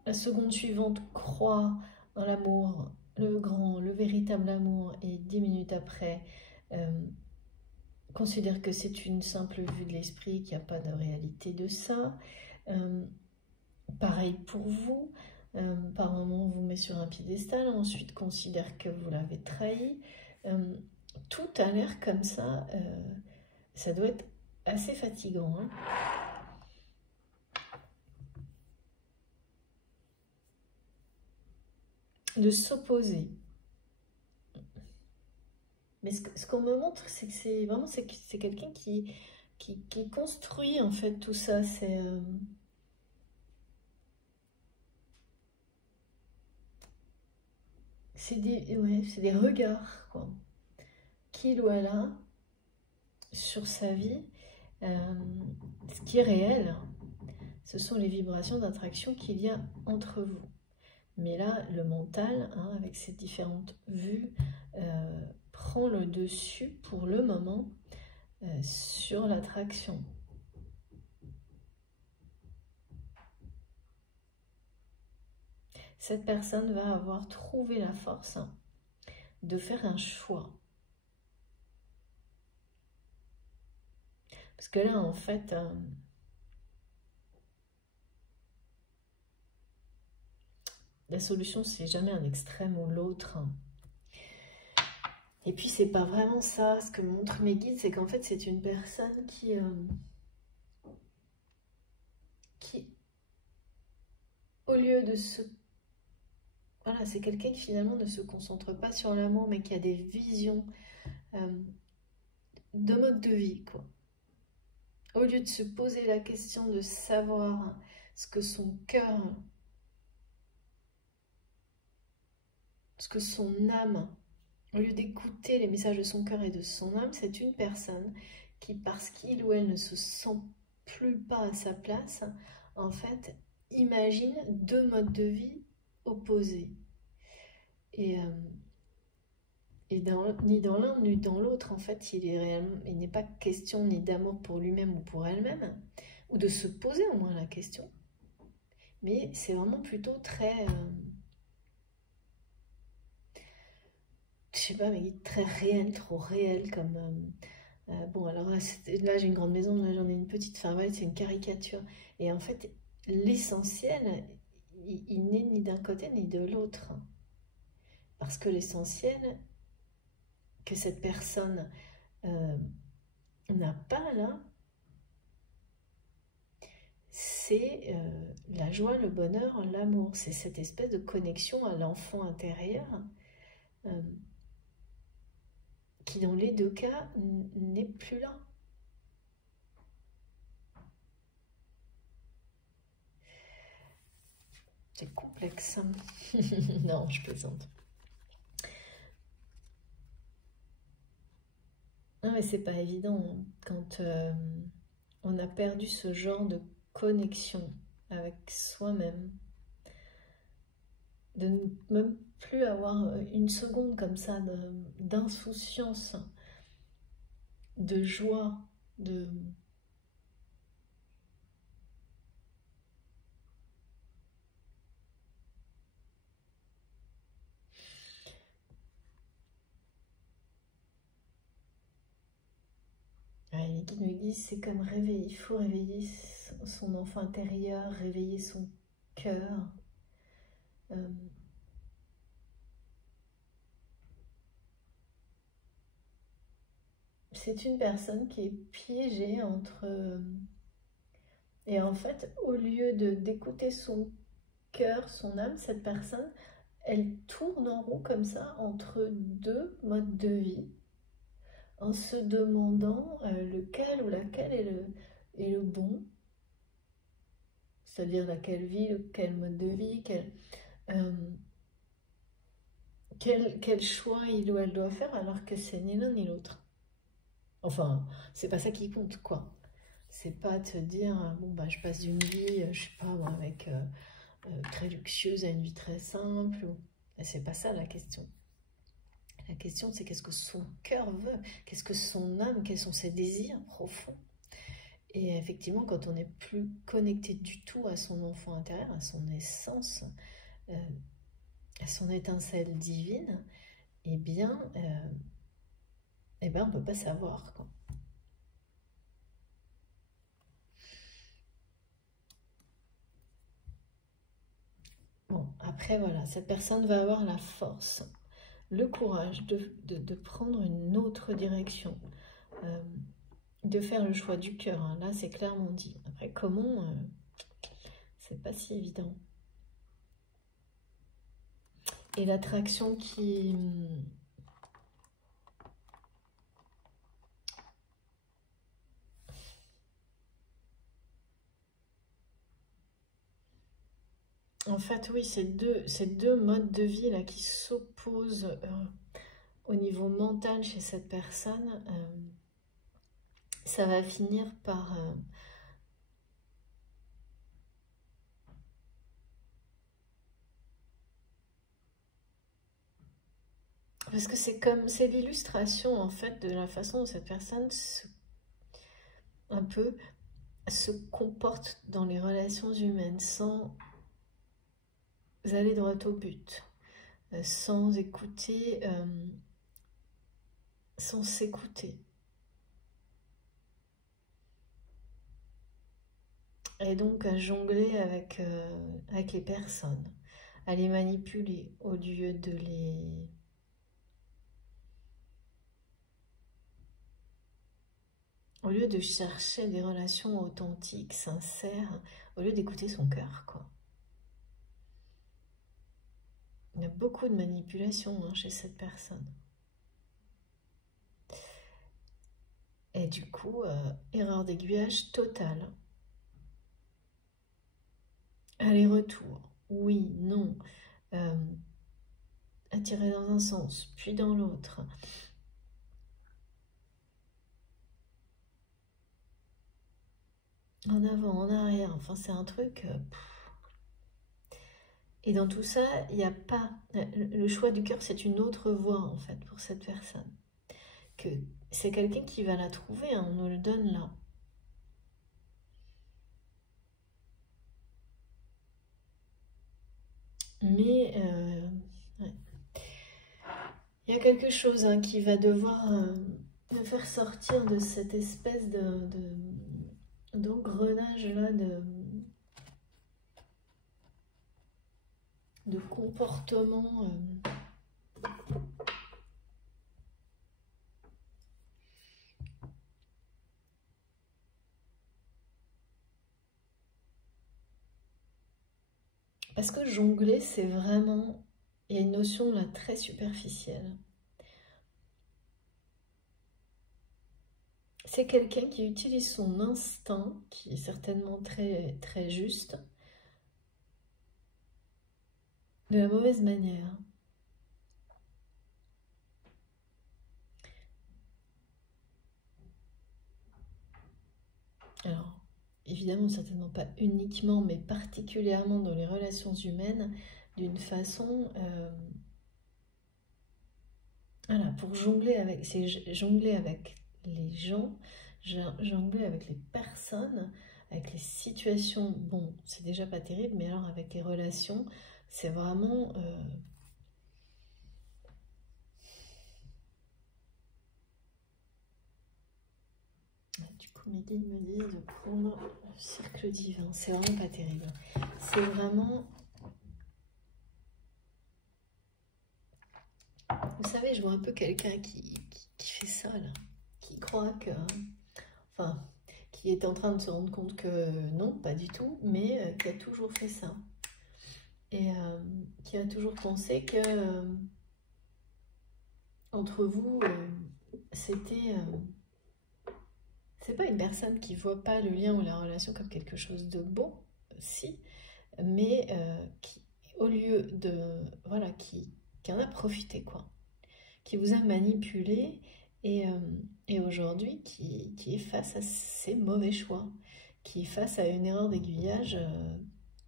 la seconde suivante croit en l'amour, le grand, le véritable amour, et 10 minutes après considère que c'est une simple vue de l'esprit, qu'il n'y a pas de réalité de ça. Pareil pour vous, par moment on vous met sur un piédestal, ensuite considère que vous l'avez trahi. Tout a l'air comme ça doit être assez fatigant. Hein. De s'opposer. Mais ce qu'on me montre, c'est que c'est vraiment c'est quelqu'un qui construit en fait tout ça. C'est des regards, quoi, qu'il ou elle a sur sa vie. Ce qui est réel, ce sont les vibrations d'attraction qu'il y a entre vous. Mais là, le mental, hein, avec ses différentes vues, prend le dessus pour le moment sur l'attraction. Cette personne va avoir trouvé la force de faire un choix. Parce que là, en fait, la solution, c'est jamais un extrême ou l'autre. Et puis, c'est pas vraiment ça. Ce que montrent mes guides, c'est qu'en fait, c'est une personne qui au lieu de se... Voilà, c'est quelqu'un qui finalement ne se concentre pas sur l'amour, mais qui a des visions de mode de vie, quoi. Au lieu de se poser la question de savoir ce que son cœur, ce que son âme, au lieu d'écouter les messages de son cœur et de son âme, c'est une personne qui, parce qu'il ou elle ne se sent plus pas à sa place, en fait, imagine 2 modes de vie opposés. Et ni dans l'un ni dans l'autre, en fait, il n'est pas question ni d'amour pour lui-même ou pour elle-même, ou de se poser au moins la question, mais c'est vraiment plutôt très, je sais pas, mais très réel, trop réel, comme... bon, alors là j'ai une grande maison, là j'en ai une petite, enfin ouais, c'est une caricature. Et en fait, l'essentiel, il n'est ni d'un côté ni de l'autre. Parce que l'essentiel que cette personne n'a pas là, c'est la joie, le bonheur, l'amour. C'est cette espèce de connexion à l'enfant intérieur qui, dans les 2 cas, n'est plus là. C'est complexe. Non, je plaisante. Non, mais c'est pas évident quand on a perdu ce genre de connexion avec soi-même, de ne même plus avoir une seconde comme ça d'insouciance, de joie, de... Ouais, les guides me disent, c'est comme réveiller, il faut réveiller son enfant intérieur, réveiller son cœur. c'est une personne qui est piégée entre... et en fait, au lieu d'écouter son cœur, son âme, cette personne, elle tourne en rond comme ça entre deux modes de vie, en se demandant lequel ou laquelle est le bon, c'est-à-dire laquelle vie, quel mode de vie, quel choix il ou elle doit faire, alors que c'est ni l'un ni l'autre. Enfin, c'est pas ça qui compte, quoi. C'est pas te dire, bon, bah, je passe d'une vie, je sais pas, moi, avec très luxueuse à une vie très simple. C'est pas ça la question. La question, c'est qu'est-ce que son cœur veut, qu'est-ce que son âme, quels sont ses désirs profonds. Et effectivement, quand on n'est plus connecté du tout à son enfant intérieur, à son essence, à son étincelle divine, eh bien, on ne peut pas savoir, quoi. Bon, après, voilà, cette personne va avoir la force, le courage de prendre une autre direction, de faire le choix du cœur. Hein. Là, c'est clairement dit. Après, comment c'est pas si évident. Et l'attraction qui... En fait, oui, ces deux modes de vie là qui s'opposent au niveau mental chez cette personne, ça va finir par... parce que c'est l'illustration en fait de la façon dont cette personne un peu se comporte dans les relations humaines sans aller droit au but, sans écouter, sans s'écouter. Et donc à jongler avec les personnes, à les manipuler au lieu de les... Au lieu de chercher des relations authentiques, sincères, au lieu d'écouter son cœur, quoi. Il y a beaucoup de manipulation chez cette personne. Et du coup, erreur d'aiguillage totale. Aller-retour, oui, non. Attirer dans un sens, puis dans l'autre. En avant, en arrière, enfin c'est un truc... Et dans tout ça, il n'y a pas... Le choix du cœur, c'est une autre voie, en fait, pour cette personne. C'est quelqu'un qui va la trouver, hein, on nous le donne là. Mais ouais. Il y a quelque chose qui va devoir me faire sortir de cette espèce d'engrenage là, de comportement parce que jongler, c'est vraiment... Il y a une notion là très superficielle. C'est quelqu'un qui utilise son instinct, qui est certainement très, très juste, de la mauvaise manière. Alors, évidemment, certainement pas uniquement, mais particulièrement dans les relations humaines, d'une façon... voilà, pour jongler avec... C'est jongler avec les gens, jongler avec les personnes, avec les situations. Bon, c'est déjà pas terrible, mais alors avec les relations, c'est vraiment... Du coup, mes guides me disent de prendre le cercle divin. C'est vraiment pas terrible. C'est vraiment... Vous savez, je vois un peu quelqu'un qui fait ça, là. qui croit que... Enfin, qui est en train de se rendre compte que non, pas du tout, mais qui a toujours fait ça. Et qui a toujours pensé que entre vous, c'était... c'est pas une personne qui voit pas le lien ou la relation comme quelque chose de bon, si, mais qui, au lieu de... Voilà, qui en a profité, quoi. Qui vous a manipulé et aujourd'hui qui est face à ses mauvais choix, qui est face à une erreur d'aiguillage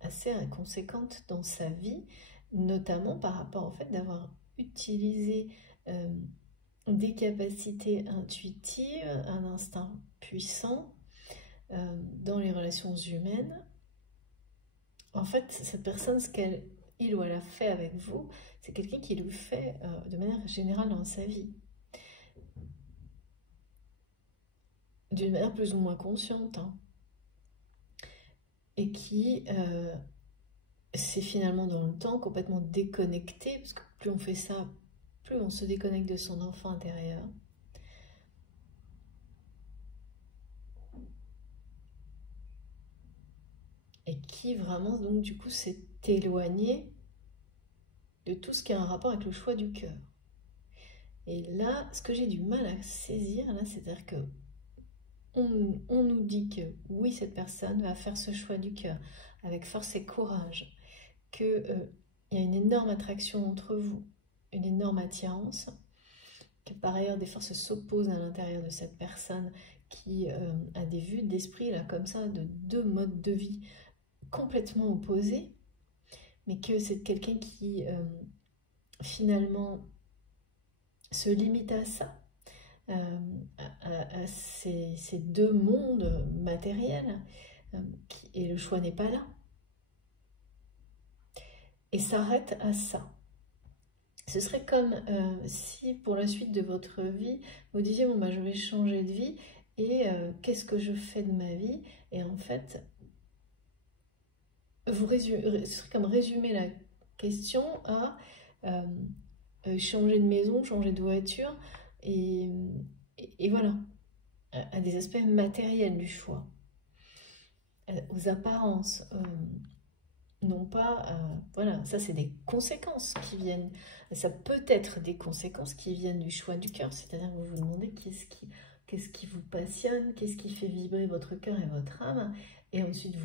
assez conséquente dans sa vie, notamment par rapport au fait d'avoir utilisé des capacités intuitives, un instinct puissant dans les relations humaines. En fait, cette personne, ce qu'il ou elle a fait avec vous, c'est quelqu'un qui le fait de manière générale dans sa vie. D'une manière plus ou moins consciente. Hein. Et qui s'est finalement dans le temps complètement déconnecté, parce que plus on fait ça, plus on se déconnecte de son enfant intérieur. Et qui vraiment, donc du coup, s'est éloigné de tout ce qui a un rapport avec le choix du cœur. Et là, ce que j'ai du mal à saisir, là, c'est-à-dire que on nous dit que oui, cette personne va faire ce choix du cœur avec force et courage, qu'il y a une énorme attraction entre vous, une énorme attirance, que par ailleurs des forces s'opposent à l'intérieur de cette personne qui a des vues d'esprit, là, comme ça, de deux modes de vie complètement opposés, mais que c'est quelqu'un qui finalement se limite à ça, à ces deux mondes matériels, et le choix n'est pas là. Et s'arrête à ça. Ce serait comme si pour la suite de votre vie, vous disiez, bon bah je vais changer de vie, et qu'est-ce que je fais de ma vie? Et en fait, ce serait comme résumer la question à changer de maison, changer de voiture, et voilà, à des aspects matériels du choix, aux apparences, non pas, voilà, ça c'est des conséquences qui viennent, ça peut être des conséquences qui viennent du choix du cœur, c'est-à-dire que vous vous demandez qu'est-ce qui vous passionne, qu'est-ce qui fait vibrer votre cœur et votre âme, et ensuite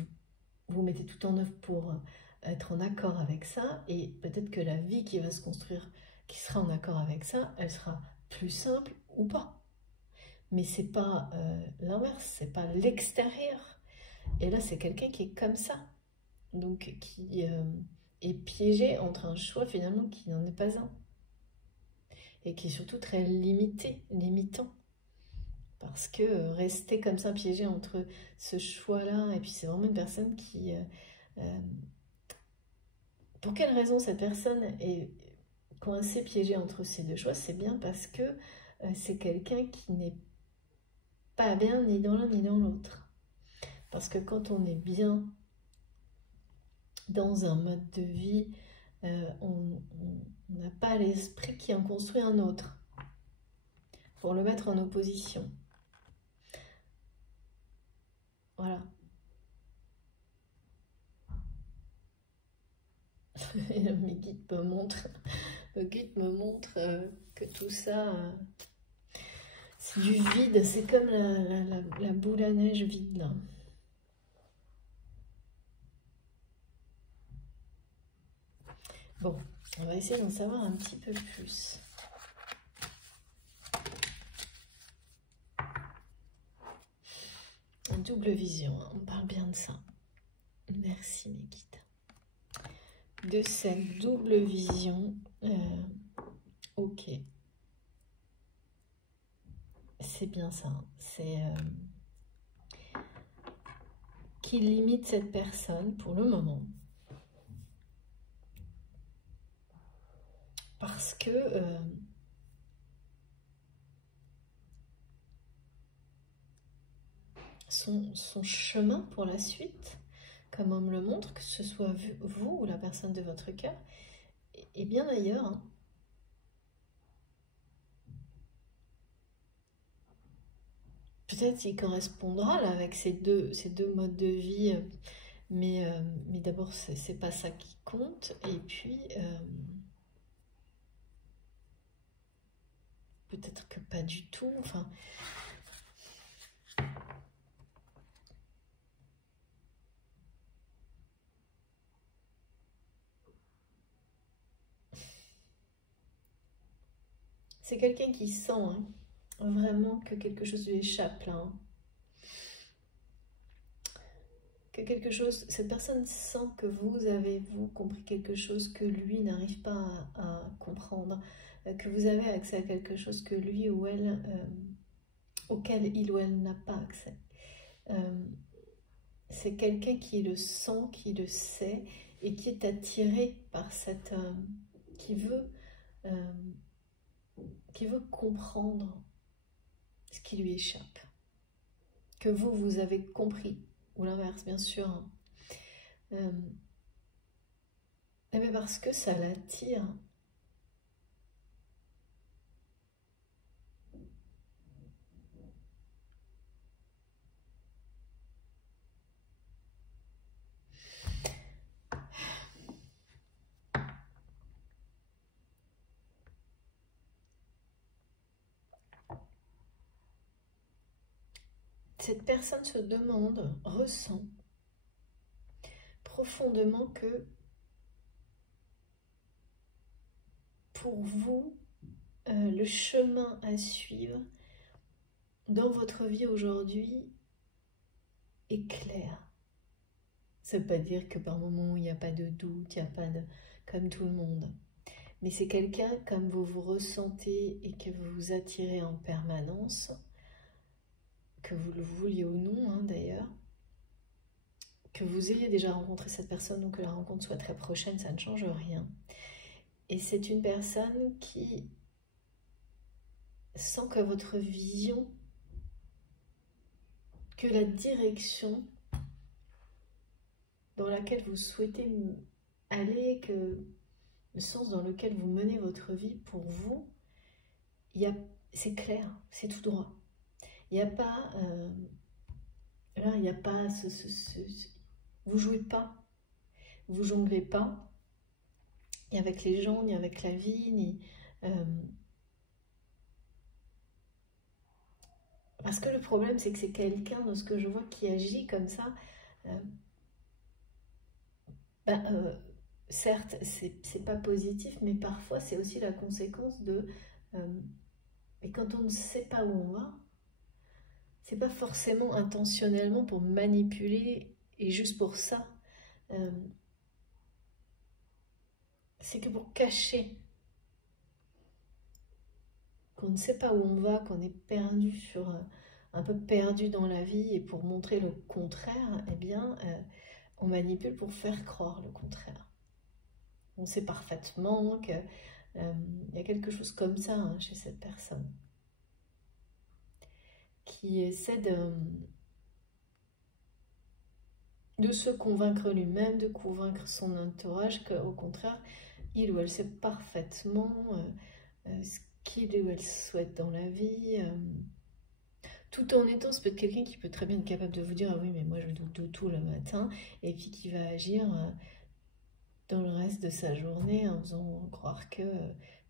vous mettez tout en œuvre pour être en accord avec ça, et peut-être que la vie qui va se construire, qui sera en accord avec ça, elle sera plus simple ou pas. Mais c'est pas l'inverse, c'est pas l'extérieur. Et là, c'est quelqu'un qui est comme ça, donc qui est piégé entre un choix finalement qui n'en est pas un, et qui est surtout très limitant. Parce que rester comme ça piégé entre ce choix-là, et puis c'est vraiment une personne qui... pour quelle raison cette personne est coincée, piégée entre ces deux choix? C'est bien parce que c'est quelqu'un qui n'est pas bien ni dans l'un ni dans l'autre. Parce que quand on est bien dans un mode de vie, on n'a pas l'esprit qui en construit un autre pour le mettre en opposition. Voilà. Mes guides me montrent, que tout ça, c'est du vide, c'est comme la boule à neige vide là. Bon, on va essayer d'en savoir un petit peu plus. Une double vision, hein, on parle bien de ça. Merci mes guides. De cette double vision, ok. C'est bien ça, hein. C'est qui limite cette personne pour le moment. Parce que son chemin pour la suite, comme on me le montre, que ce soit vous ou la personne de votre cœur, est bien ailleurs. Hein. peut-être qu'il correspondra là avec ces deux modes de vie, mais d'abord c'est pas ça qui compte, et puis peut-être que pas du tout, enfin... C'est quelqu'un qui sent hein, vraiment que quelque chose lui échappe là. Hein. Que quelque chose, cette personne sent que vous avez, vous, compris quelque chose que lui n'arrive pas à comprendre, que vous avez accès à quelque chose que lui ou elle, auquel il ou elle n'a pas accès. C'est quelqu'un qui le sent, qui le sait, et qui est attiré par cette... qui veut comprendre ce qui lui échappe. Que vous avez compris, ou l'inverse, bien sûr. Mais parce que ça l'attire. Cette personne se demande, ressent profondément que pour vous, le chemin à suivre dans votre vie aujourd'hui est clair. Ça ne veut pas dire que par moments il n'y a pas de doute, il n'y a pas de... comme tout le monde. Mais c'est quelqu'un comme vous vous ressentez et que vous vous attirez en permanence, que vous le vouliez ou non hein, d'ailleurs, que vous ayez déjà rencontré cette personne ou que la rencontre soit très prochaine, ça ne change rien. Et c'est une personne qui sent que votre vision, que la direction dans laquelle vous souhaitez aller, que le sens dans lequel vous menez votre vie, pour vous, c'est clair, c'est tout droit. Il n'y a pas... là, il n'y a pas vous jouez pas, vous jonglez pas, ni avec les gens, ni avec la vie, ni... parce que le problème, c'est que c'est quelqu'un, dans ce que je vois, qui agit comme ça. Certes, c'est pas positif, mais parfois, c'est aussi la conséquence de... et quand on ne sait pas où on va, c'est pas forcément intentionnellement pour manipuler, et juste pour ça. C'est que pour cacher qu'on ne sait pas où on va, qu'on est perdu un peu perdu dans la vie, et pour montrer le contraire, eh bien, on manipule pour faire croire le contraire. On sait parfaitement qu'il y a quelque chose comme ça hein, chez cette personne, qui essaie de se convaincre lui-même, de convaincre son entourage, qu'au contraire, il ou elle sait parfaitement ce qu'il ou elle souhaite dans la vie, tout en étant, c'est peut-être quelqu'un qui peut très bien être capable de vous dire « Ah oui, mais moi je doute de tout le matin », et puis qui va agir dans le reste de sa journée en faisant croire que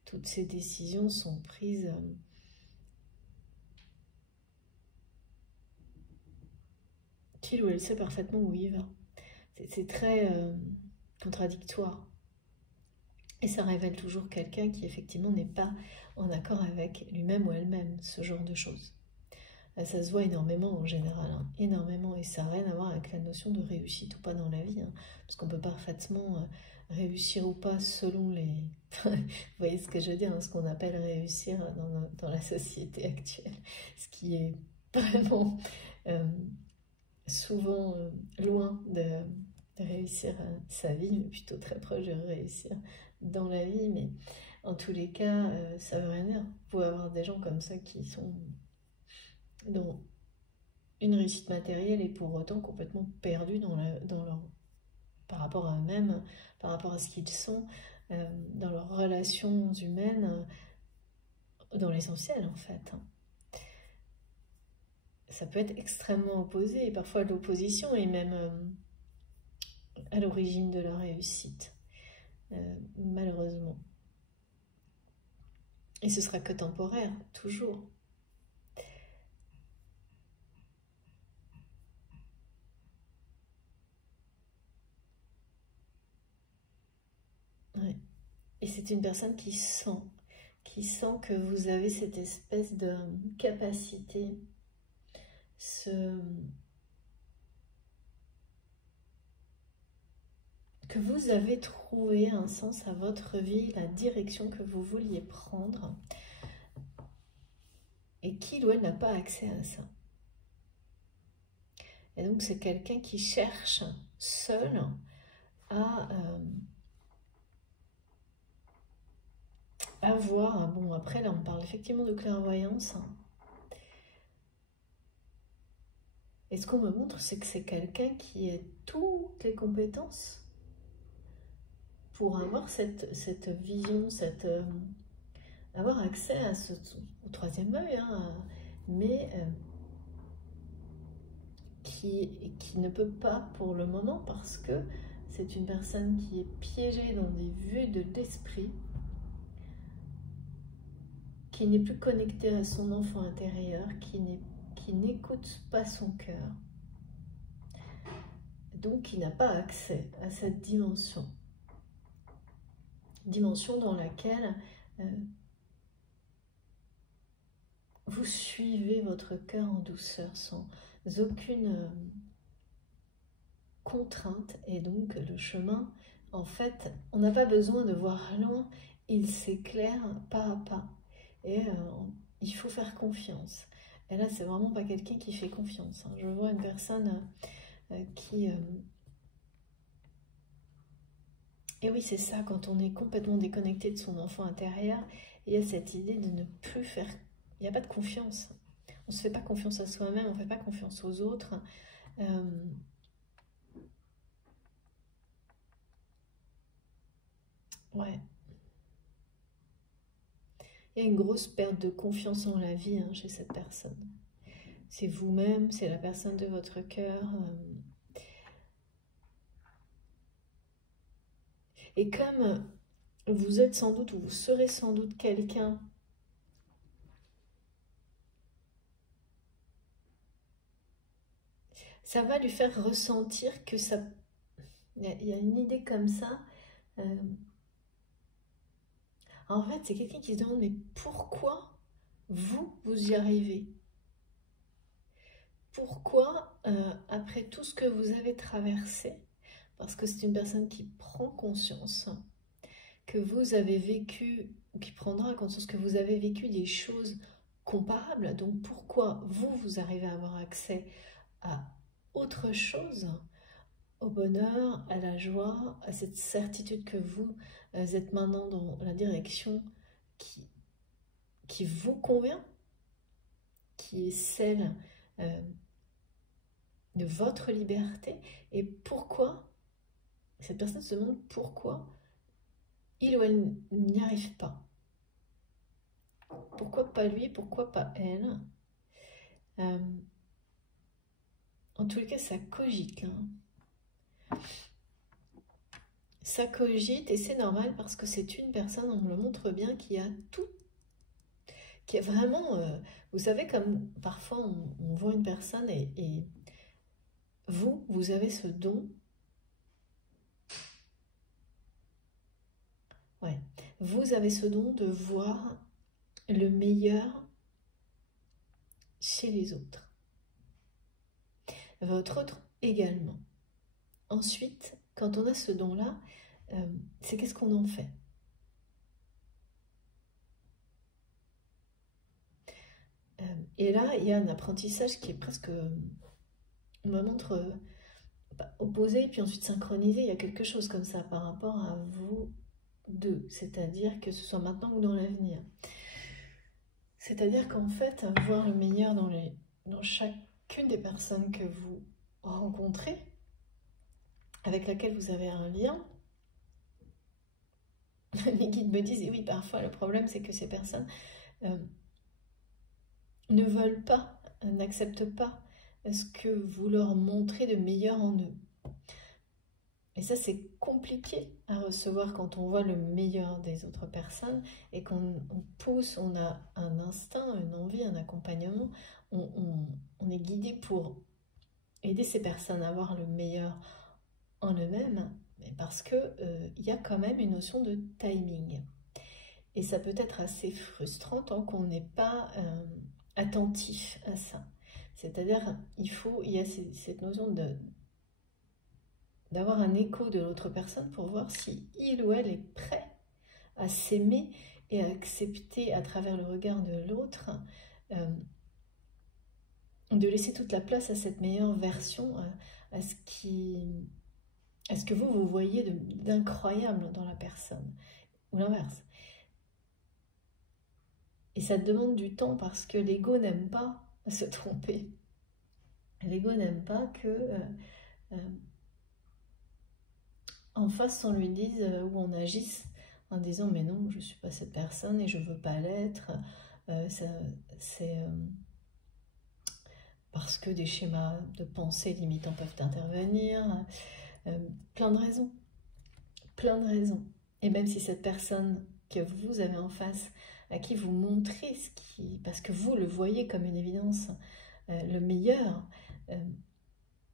toutes ses décisions sont prises qu'il ou elle sait parfaitement où il va. C'est très contradictoire. Et ça révèle toujours quelqu'un qui effectivement n'est pas en accord avec lui-même ou elle-même, ce genre de choses. Ça se voit énormément en général, hein, énormément, et ça n'a rien à voir avec la notion de réussite ou pas dans la vie, hein, parce qu'on peut parfaitement réussir ou pas selon les... Vous voyez ce que je veux dire, hein, ce qu'on appelle réussir dans la société actuelle, ce qui est vraiment souvent loin de réussir sa vie, mais plutôt très proche de réussir dans la vie, mais en tous les cas, ça veut rien dire. Vous pouvez avoir des gens comme ça qui sont dans une réussite matérielle et pour autant complètement perdus par rapport à eux-mêmes, par rapport à ce qu'ils sont, dans leurs relations humaines, dans l'essentiel en fait. ça peut être extrêmement opposé, et parfois l'opposition est même à l'origine de la réussite, malheureusement. Et ce sera que temporaire, toujours. Ouais. Et c'est une personne qui sent que vous avez cette espèce de capacité, que vous avez trouvé un sens à votre vie, la direction que vous vouliez prendre, et qui, ou elle, n'a pas accès à ça. Et donc, c'est quelqu'un qui cherche seul à voir. Bon, après, là, on parle effectivement de clairvoyance. Et ce qu'on me montre, c'est que c'est quelqu'un qui a toutes les compétences pour avoir cette vision, avoir accès à au troisième œil, hein, mais qui ne peut pas pour le moment parce que c'est une personne qui est piégée dans des vues de l'esprit, qui n'est plus connectée à son enfant intérieur, qui n'écoute pas son cœur, donc qui n'a pas accès à cette dimension dans laquelle vous suivez votre cœur en douceur, sans aucune contrainte. Et donc le chemin, en fait, on n'a pas besoin de voir loin, il s'éclaire pas à pas. Et il faut faire confiance. Et là, c'est vraiment pas quelqu'un qui fait confiance, hein. Je vois une personne qui... Et oui, c'est ça, quand on est complètement déconnecté de son enfant intérieur, il y a cette idée de ne plus faire... Il n'y a pas de confiance. On ne se fait pas confiance à soi-même, on ne fait pas confiance aux autres. Ouais. Il y a une grosse perte de confiance en la vie, hein, chez cette personne. C'est vous-même, c'est la personne de votre cœur. Et comme vous êtes sans doute, ou vous serez sans doute quelqu'un ça va lui faire ressentir que ça... Il y a une idée comme ça. En fait, c'est quelqu'un qui se demande, mais pourquoi vous y arrivez? Pourquoi, après tout ce que vous avez traversé, parce que c'est une personne qui prend conscience que vous avez vécu, ou qui prendra conscience que vous avez vécu des choses comparables, donc pourquoi vous arrivez à avoir accès à autre chose, au bonheur, à la joie, à cette certitude que vous êtes maintenant dans la direction qui vous convient, qui est celle de votre liberté. Et pourquoi, cette personne se demande pourquoi il ou elle n'y arrive pas. Pourquoi pas lui, pourquoi pas elle? En tous les cas, ça cogite, hein. Ça cogite, et c'est normal parce que c'est une personne, on me le montre bien, qui a tout, qui est vraiment, vous savez, comme parfois on voit une personne et vous avez ce don. Ouais, vous avez ce don de voir le meilleur chez les autres. Votre autre également. Ensuite, quand on a ce don-là, c'est qu'est-ce qu'on en fait? Et là, il y a un apprentissage qui est presque, on me montre, opposé, puis ensuite synchronisé. Il y a quelque chose comme ça par rapport à vous deux, c'est-à-dire que ce soit maintenant ou dans l'avenir. C'est-à-dire qu'en fait, voir le meilleur dans chacune des personnes que vous rencontrez, avec laquelle vous avez un lien. Les guides me disent, et oui, parfois le problème c'est que ces personnes ne veulent pas n'acceptent pas ce que vous leur montrez de meilleur en eux. Et ça, c'est compliqué à recevoir quand on voit le meilleur des autres personnes et qu'on pousse, on a un instinct, une envie, un accompagnement. On est guidé pour aider ces personnes à voir le meilleur en eux-mêmes, parce que y a quand même une notion de timing. Et ça peut être assez frustrant tant qu'on n'est pas attentif à ça. C'est-à-dire, il y a cette notion d'avoir un écho de l'autre personne pour voir si il ou elle est prêt à s'aimer et à accepter à travers le regard de l'autre, de laisser toute la place à cette meilleure version, à ce que vous voyez d'incroyable dans la personne, ou l'inverse. Et ça demande du temps parce que l'ego n'aime pas se tromper. L'ego n'aime pas que en face on lui dise ou on agisse en disant mais non, je ne suis pas cette personne et je ne veux pas l'être. C'est parce que des schémas de pensée limitants peuvent intervenir. Plein de raisons. Plein de raisons. Et même si cette personne que vous avez en face, à qui vous montrez parce que vous le voyez comme une évidence, le meilleur,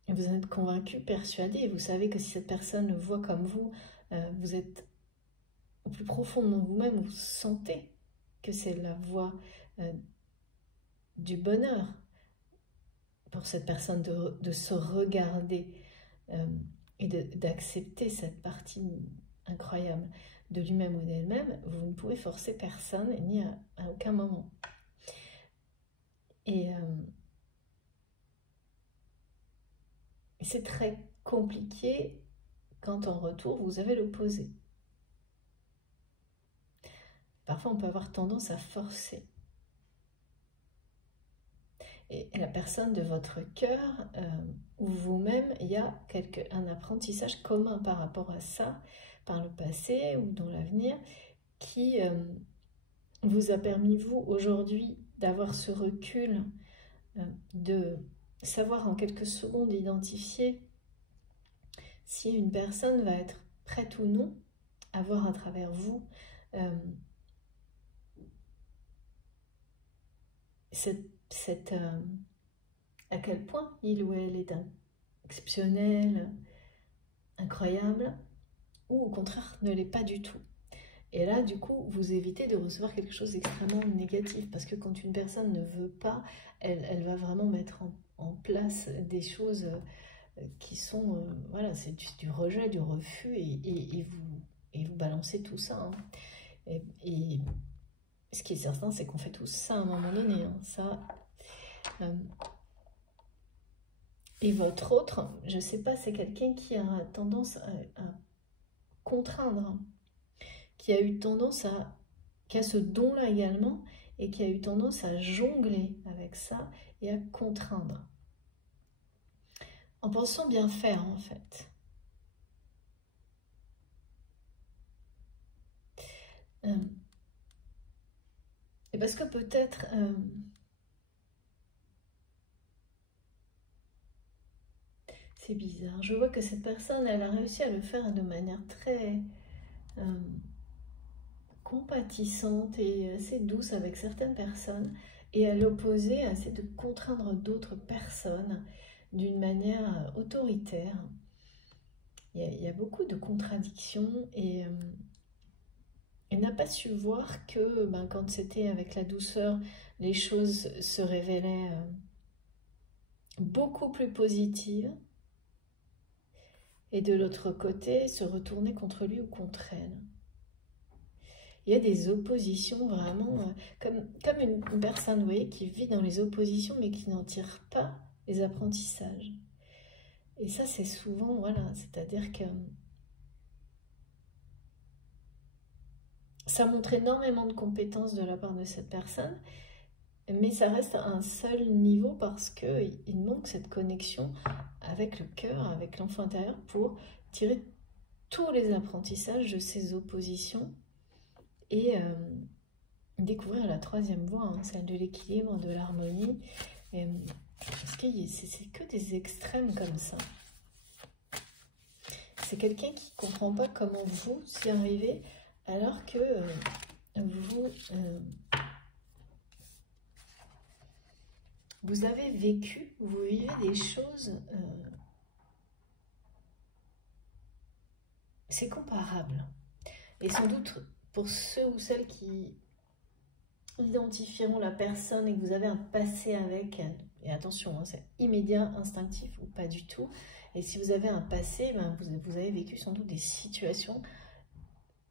vous en êtes convaincu, persuadé, vous savez que si cette personne le voit comme vous, vous êtes au plus profond de vous-même, vous sentez que c'est la voie du bonheur pour cette personne de se regarder et d'accepter cette partie incroyable de lui-même ou d'elle-même. Vous ne pouvez forcer personne, ni à aucun moment. Et c'est très compliqué quand en retour vous avez l'opposé. Parfois on peut avoir tendance à forcer. Et la personne de votre cœur ou vous-même, il y a un apprentissage commun par rapport à ça, par le passé ou dans l'avenir, qui vous a permis, vous, aujourd'hui, d'avoir ce recul, de savoir en quelques secondes identifier si une personne va être prête ou non à voir à travers vous à quel point il ou elle est exceptionnel, incroyable, ou au contraire ne l'est pas du tout. Et là, du coup, vous évitez de recevoir quelque chose d'extrêmement négatif, parce que quand une personne ne veut pas, elle va vraiment mettre en place des choses qui sont, voilà, c'est du rejet, du refus, et vous balancez tout ça. Hein. Et ce qui est certain, c'est qu'on fait tout ça à un moment donné. Hein. Ça, et votre autre, je ne sais pas, c'est quelqu'un qui a tendance à contraindre, qui a eu tendance qui a ce don-là également, et qui a eu tendance à jongler avec ça et à contraindre. En pensant bien faire, en fait. Et parce que peut-être... c'est bizarre. Je vois que cette personne, elle a réussi à le faire de manière très compatissante et assez douce avec certaines personnes, et à l'opposé, à essayer de contraindre d'autres personnes d'une manière autoritaire. Il y a beaucoup de contradictions, et elle n'a pas su voir que quand c'était avec la douceur, les choses se révélaient beaucoup plus positives, et de l'autre côté, se retourner contre lui ou contre elle. Il y a des oppositions vraiment, comme une personne, vous voyez, qui vit dans les oppositions, mais qui n'en tire pas les apprentissages. Et ça, c'est souvent, voilà, c'est-à-dire que ça montre énormément de compétences de la part de cette personne, mais ça reste à un seul niveau parce qu'il manque cette connexion avec le cœur, avec l'enfant intérieur, pour tirer tous les apprentissages de ces oppositions et découvrir la troisième voie, hein, celle de l'équilibre, de l'harmonie, Parce que c'est que des extrêmes comme ça. C'est quelqu'un qui ne comprend pas comment vous y arrivez, alors que vous avez vécu, vous vivez des choses, c'est comparable. Et sans doute, pour ceux ou celles qui identifieront la personne et que vous avez un passé avec elle, et attention, hein, c'est immédiat, instinctif ou pas du tout, et si vous avez un passé, ben, vous avez vécu sans doute des situations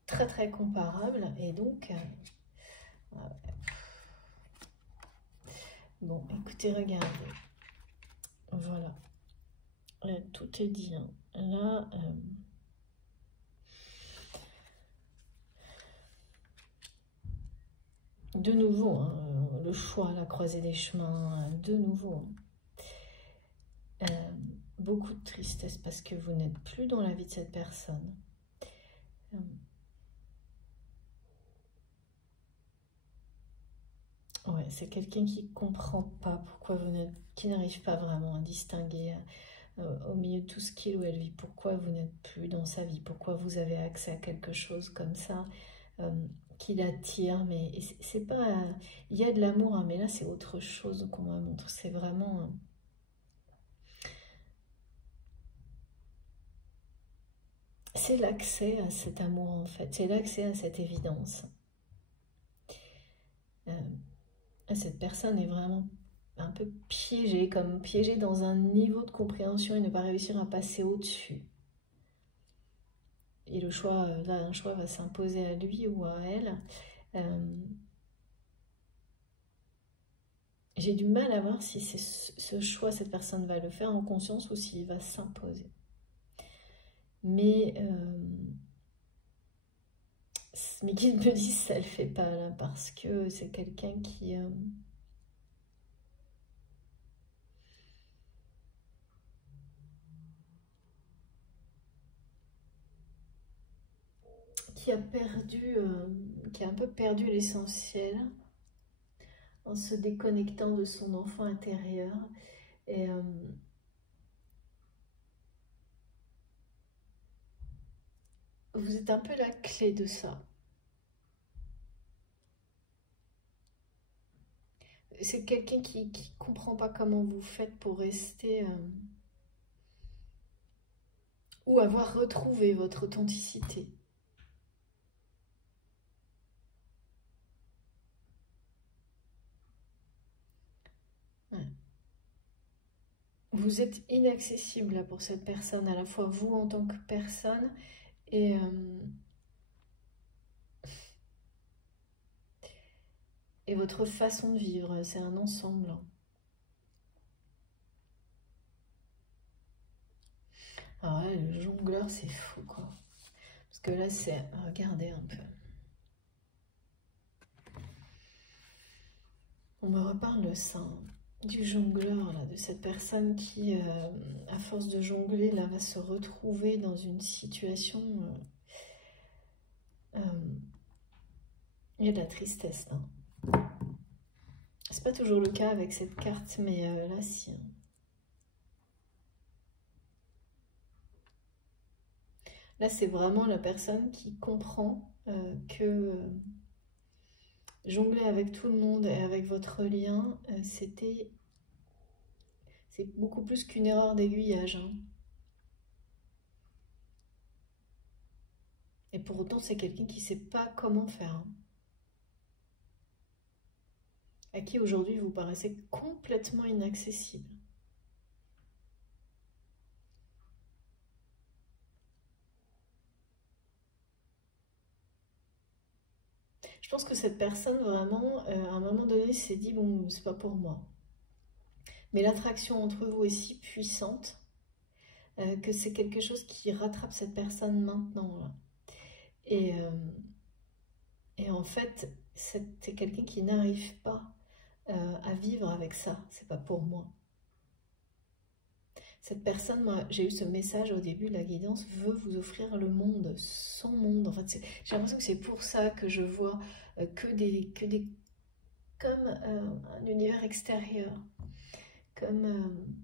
très très comparables, et donc... Bon, écoutez, regardez. Voilà. Là, tout est dit. Hein. Là, de nouveau, hein, le choix, la croisée des chemins, de nouveau. Beaucoup de tristesse parce que vous n'êtes plus dans la vie de cette personne. Ouais, c'est quelqu'un qui ne comprend pas pourquoi vous n'êtes, qui n'arrive pas vraiment à distinguer au milieu de tout ce qu'il ou elle vit, pourquoi vous n'êtes plus dans sa vie, pourquoi vous avez accès à quelque chose comme ça qui l'attire, mais c'est pas... il y a de l'amour, hein, mais là c'est autre chose qu'on me montre, c'est vraiment... c'est l'accès à cet amour en fait, c'est l'accès à cette évidence. Cette personne est vraiment un peu piégée, comme piégée dans un niveau de compréhension et ne pas réussir à passer au-dessus. Et le choix, là, un choix va s'imposer à lui ou à elle. J'ai du mal à voir si c'est ce choix, cette personne va le faire en conscience ou s'il va s'imposer. Mais mes guides me disent ça ne le fait pas là, parce que c'est quelqu'un qui a perdu, qui a un peu perdu l'essentiel en se déconnectant de son enfant intérieur. Et vous êtes un peu la clé de ça. C'est quelqu'un qui ne comprend pas comment vous faites pour rester... ou avoir retrouvé votre authenticité. Ouais. Vous êtes inaccessible là, pour cette personne, à la fois vous en tant que personne et votre façon de vivre. C'est un ensemble. Alors là, le jongleur, c'est fou, quoi. Parce que là, c'est... Regardez un peu. On me reparle de ça, hein, du jongleur, là, de cette personne qui, à force de jongler, là, va se retrouver dans une situation... il y a de la tristesse, là. C'est pas toujours le cas avec cette carte, mais là, si. Hein. Là, c'est vraiment la personne qui comprend que jongler avec tout le monde et avec votre lien, c'est beaucoup plus qu'une erreur d'aiguillage. Hein. Et pour autant, c'est quelqu'un qui ne sait pas comment faire. Hein. À qui aujourd'hui vous paraissez complètement inaccessible. Je pense que cette personne, vraiment, à un moment donné, s'est dit, bon, c'est pas pour moi. Mais l'attraction entre vous est si puissante que c'est quelque chose qui rattrape cette personne maintenant. Là. Et en fait, c'est quelqu'un qui n'arrive pas à vivre avec ça. C'est pas pour moi. Cette personne, moi, j'ai eu ce message au début, la guidance veut vous offrir le monde, son monde. En fait, j'ai l'impression que c'est pour ça que je vois comme un univers extérieur. comme...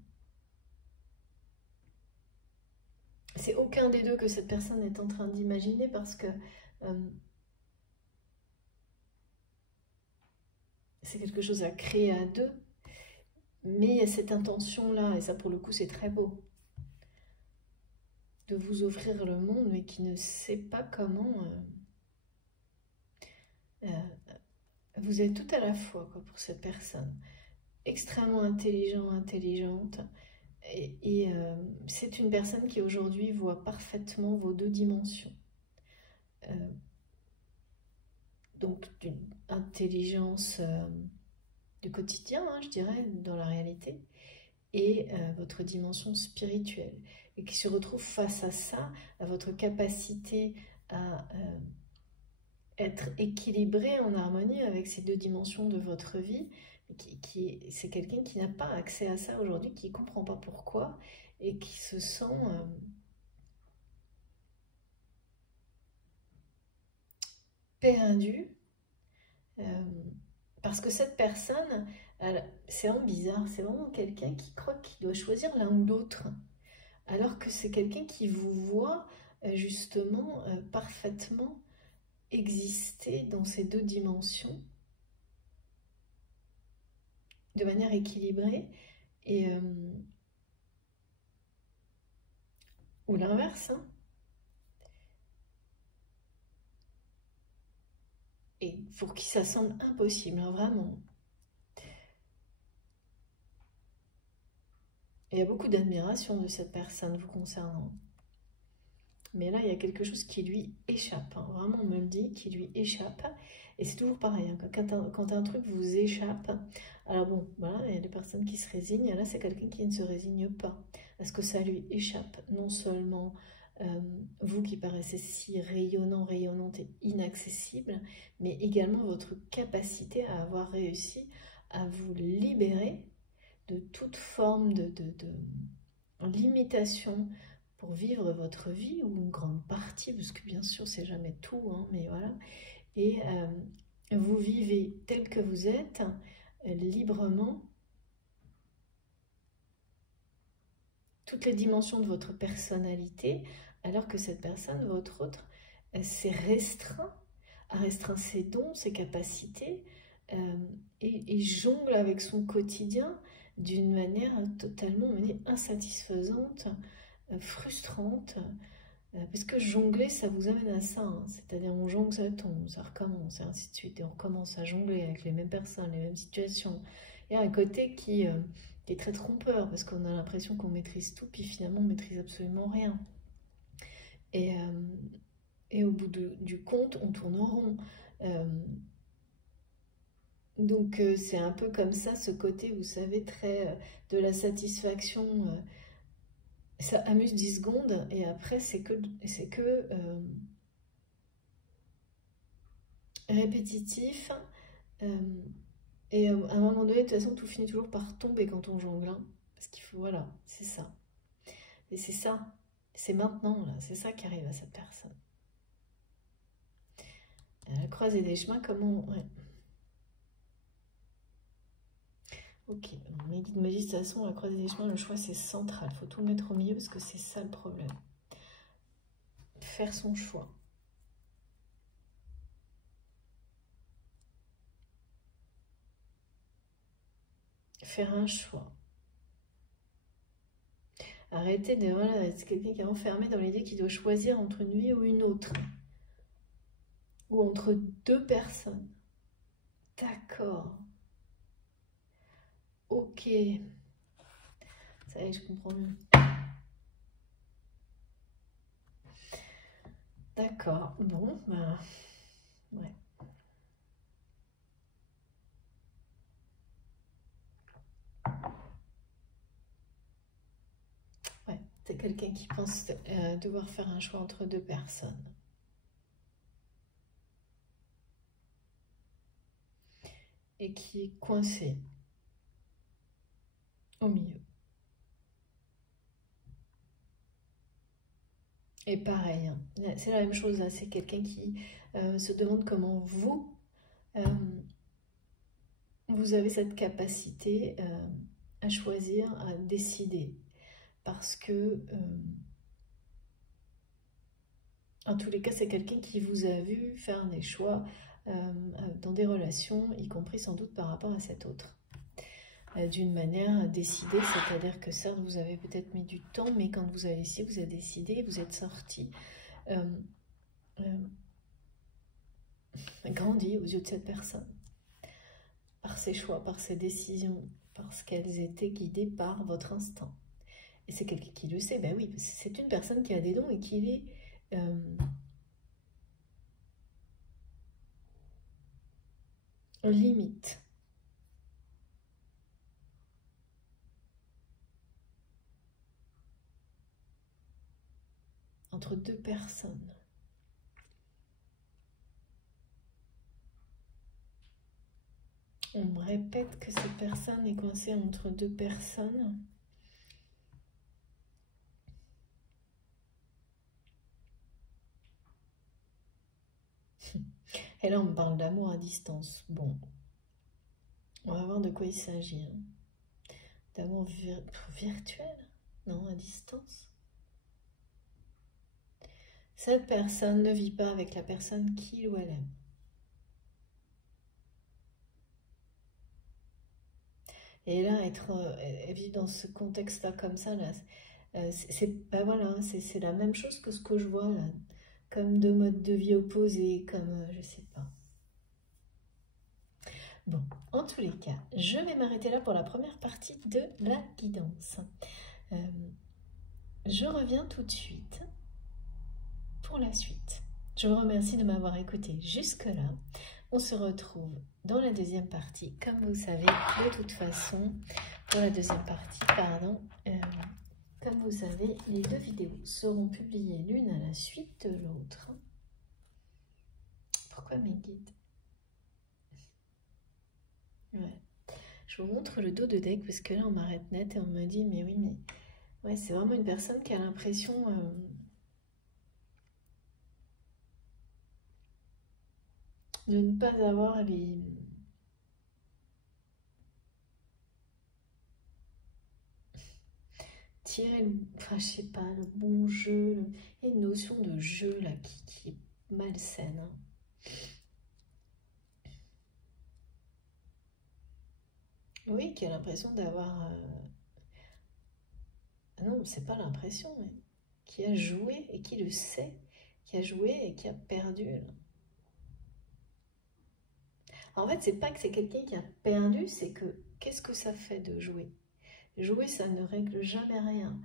c'est aucun des deux que cette personne est en train d'imaginer parce que c'est quelque chose à créer à deux. Mais il y a cette intention-là, et ça pour le coup c'est très beau, de vous offrir le monde, mais qui ne sait pas comment... vous êtes tout à la fois quoi, pour cette personne. Extrêmement intelligent, intelligente. Et c'est une personne qui aujourd'hui voit parfaitement vos deux dimensions. Donc d'une intelligence du quotidien, hein, je dirais, dans la réalité, et votre dimension spirituelle. Et qui se retrouve face à ça, à votre capacité à être équilibré en harmonie avec ces deux dimensions de votre vie. C'est quelqu'un qui n'a pas accès à ça aujourd'hui, qui ne comprend pas pourquoi, et qui se sent perdu, parce que cette personne, c'est vraiment bizarre, c'est vraiment quelqu'un qui croit qu'il doit choisir l'un ou l'autre, alors que c'est quelqu'un qui vous voit justement parfaitement exister dans ces deux dimensions de manière équilibrée, et ou l'inverse, hein. Et pour qui ça semble impossible, hein, vraiment. Il y a beaucoup d'admiration de cette personne vous concernant. Mais là, il y a quelque chose qui lui échappe, hein. Vraiment, on me le dit, qui lui échappe. Et c'est toujours pareil, hein, quand un truc vous échappe, alors bon, voilà, il y a des personnes qui se résignent, et là, c'est quelqu'un qui ne se résigne pas à ce que ça lui échappe. Non seulement vous qui paraissez si rayonnant, rayonnante et inaccessible, mais également votre capacité à avoir réussi à vous libérer de toute forme de limitation pour vivre votre vie, ou une grande partie, parce que bien sûr c'est jamais tout, hein, mais voilà, et vous vivez tel que vous êtes, librement, toutes les dimensions de votre personnalité, alors que cette personne, votre autre, s'est restreint ses dons, ses capacités, et jongle avec son quotidien d'une manière totalement insatisfaisante, frustrante, parce que jongler, ça vous amène à ça, hein. C'est-à-dire on jongle, ça tombe, ça recommence, et ainsi de suite, et on recommence à jongler avec les mêmes personnes, les mêmes situations. Il y a un côté qui est très trompeur, parce qu'on a l'impression qu'on maîtrise tout, puis finalement on maîtrise absolument rien. Et au bout du compte, on tourne en rond. Donc c'est un peu comme ça, ce côté, vous savez, très de la satisfaction. Ça amuse 10 secondes, et après c'est que répétitif. Et à un moment donné, de toute façon, tout finit toujours par tomber quand on jongle, hein. Parce qu'il faut, voilà, c'est ça. Et c'est ça, c'est maintenant, là, c'est ça qui arrive à cette personne. Croiser des chemins, comment... Ouais. Ok, mes guides me disent de toute façon, à croiser des chemins, le choix c'est central. Il faut tout mettre au milieu parce que c'est ça le problème. Faire son choix. Faire un choix. Arrêtez de... Voilà, c'est quelqu'un qui est enfermé dans l'idée qu'il doit choisir entre une vie ou une autre. Ou entre deux personnes. D'accord. Ok. Ça y est, je comprends mieux. D'accord. Bon, bah... Ouais. Ouais, c'est quelqu'un qui pense devoir faire un choix entre deux personnes. Et qui est coincé au milieu. Et pareil, hein, c'est la même chose, là, c'est quelqu'un qui se demande comment vous, vous avez cette capacité à choisir, à décider. Parce que, en tous les cas, c'est quelqu'un qui vous a vu faire des choix dans des relations, y compris sans doute par rapport à cet autre. D'une manière décidée, c'est-à-dire que certes, vous avez peut-être mis du temps, mais quand vous avez essayé, vous avez décidé, vous êtes sorti, grandi aux yeux de cette personne, par ses choix, par ses décisions, parce qu'elles étaient guidées par votre instinct. Et c'est quelqu'un qui le sait, ben oui, c'est une personne qui a des dons et qui les limite. Entre deux personnes. On me répète que cette personne est coincée entre deux personnes. Et là, on me parle d'amour à distance. Bon, on va voir de quoi il s'agit. D'amour virtuel? Non, à distance. Cette personne ne vit pas avec la personne qu'il ou elle aime. Et là, vivre dans ce contexte-là comme ça, là, ben voilà, c'est la même chose que ce que je vois là, comme deux modes de vie opposés, comme je sais pas. Bon, en tous les cas, je vais m'arrêter là pour la première partie de la guidance. Je reviens tout de suite pour la suite. Je vous remercie de m'avoir écouté jusque-là. On se retrouve dans la deuxième partie. Comme vous savez, de toute façon, pour la deuxième partie, pardon, comme vous savez, les deux vidéos seront publiées l'une à la suite de l'autre. Pourquoi mes guides? Ouais. Je vous montre le dos de deck parce que là, on m'arrête net et on me dit, mais oui, mais... Ouais, c'est vraiment une personne qui a l'impression... de ne pas avoir les... tirer, enfin je sais pas, le bon jeu, il y a une notion de jeu là qui est malsaine. Hein. Oui, qui a l'impression d'avoir... Ah non, c'est pas l'impression, mais qui a joué et qui le sait, qui a joué et qui a perdu. En fait, c'est pas que c'est quelqu'un qui a perdu, c'est que qu'est-ce que ça fait de jouer? Jouer, ça ne règle jamais rien.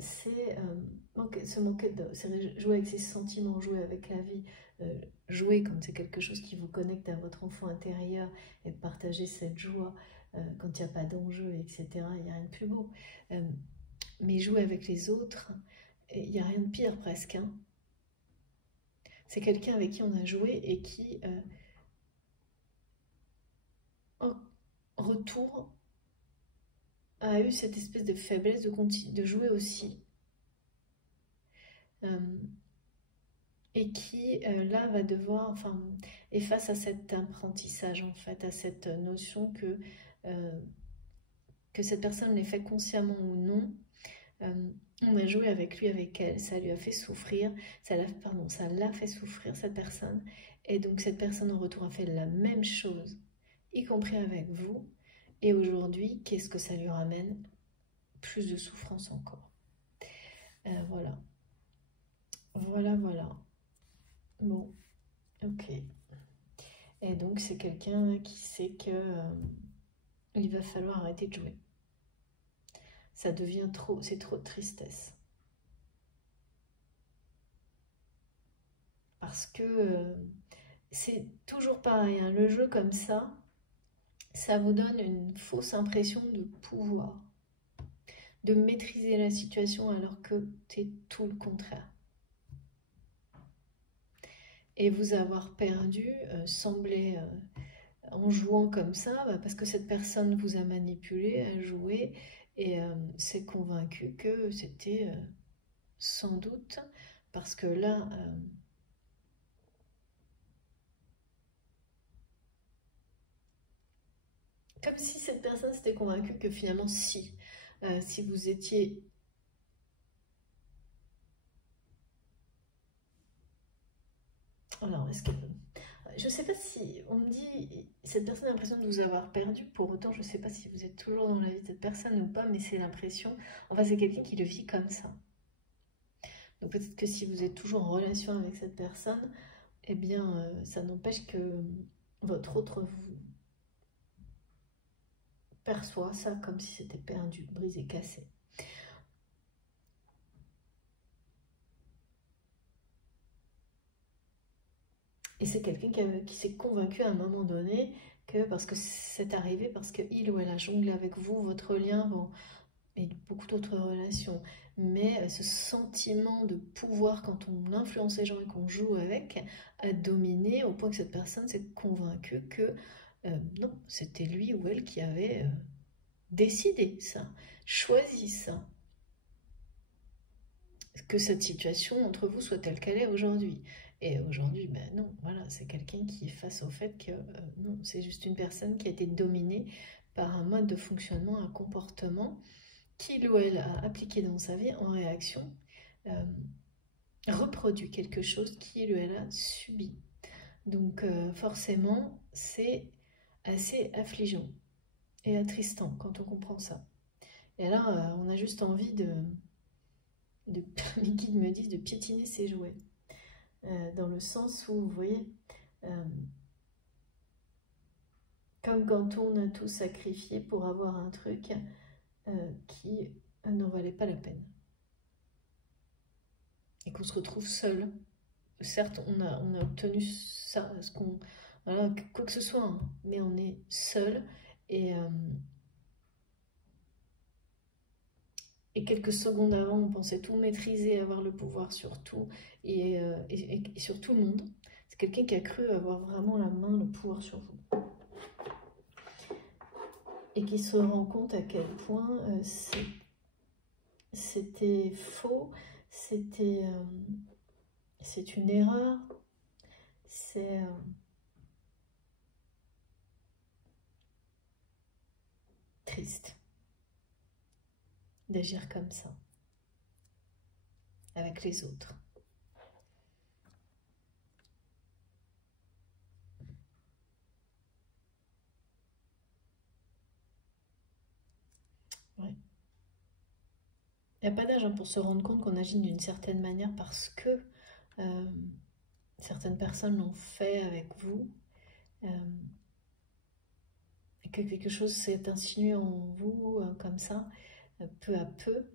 C'est jouer avec ses sentiments, jouer avec la vie, jouer quand c'est quelque chose qui vous connecte à votre enfant intérieur et partager cette joie quand il n'y a pas d'enjeu, etc. Il n'y a rien de plus beau. Mais jouer avec les autres, il n'y a rien de pire presque. Hein. C'est quelqu'un avec qui on a joué et qui, en retour, a eu cette espèce de faiblesse de jouer aussi. Et qui, là, va devoir, enfin, est face à cet apprentissage, en fait, à cette notion que cette personne l'ait fait consciemment ou non, on a joué avec lui, avec elle, ça lui a fait souffrir, ça l'a fait souffrir, cette personne, et donc cette personne en retour a fait la même chose, y compris avec vous, et aujourd'hui, qu'est-ce que ça lui ramène? Plus de souffrance encore. Voilà. Voilà. Bon, ok. Et donc, c'est quelqu'un qui sait que il va falloir arrêter de jouer. Ça devient trop, c'est trop de tristesse. Parce que c'est toujours pareil, hein, le jeu comme ça vous donne une fausse impression de pouvoir, de maîtriser la situation alors que c'est tout le contraire. Et vous avoir perdu semblait, en jouant comme ça, parce que cette personne vous a manipulé, a joué, et s'est convaincu que c'était sans doute, parce que là... Comme si cette personne s'était convaincue que finalement, si vous étiez... Alors, est-ce que... Je ne sais pas si on me dit, cette personne a l'impression de vous avoir perdu, pour autant je ne sais pas si vous êtes toujours dans la vie de cette personne ou pas, mais c'est l'impression, enfin c'est quelqu'un qui le vit comme ça. Donc peut-être que si vous êtes toujours en relation avec cette personne, eh bien ça n'empêche que votre autre vous perçoit ça comme si c'était perdu, brisé, cassé. Et c'est quelqu'un qui s'est convaincu à un moment donné que, parce que c'est arrivé, parce qu'il ou elle a jonglé avec vous, votre lien, et beaucoup d'autres relations. Mais ce sentiment de pouvoir, quand on influence les gens et qu'on joue avec, a dominé au point que cette personne s'est convaincue que non, c'était lui ou elle qui avait décidé ça, choisi ça. Que cette situation entre vous soit telle qu'elle est aujourd'hui. Et aujourd'hui, ben non, voilà, c'est quelqu'un qui est face au fait que non, c'est juste une personne qui a été dominée par un mode de fonctionnement, un comportement qu'il ou elle a appliqué dans sa vie en réaction, reproduit quelque chose qu'il ou elle a subi. Donc forcément, c'est assez affligeant et attristant quand on comprend ça. Et là, on a juste envie mes guides me disent de piétiner ses jouets. Dans le sens où, vous voyez, comme quand on a tout sacrifié pour avoir un truc qui n'en valait pas la peine. Et qu'on se retrouve seul. Certes, on a obtenu ça, voilà, quoi que ce soit, hein, mais on est seul et quelques secondes avant, on pensait tout maîtriser, avoir le pouvoir sur tout et sur tout le monde. C'est quelqu'un qui a cru avoir vraiment la main, le pouvoir sur vous. Et qui se rend compte à quel point c'était faux, c'est une erreur, c'est triste d'agir comme ça avec les autres. Ouais. Il n'y a pas d'âge pour se rendre compte qu'on agit d'une certaine manière parce que certaines personnes l'ont fait avec vous et que quelque chose s'est insinué en vous comme ça, peu à peu,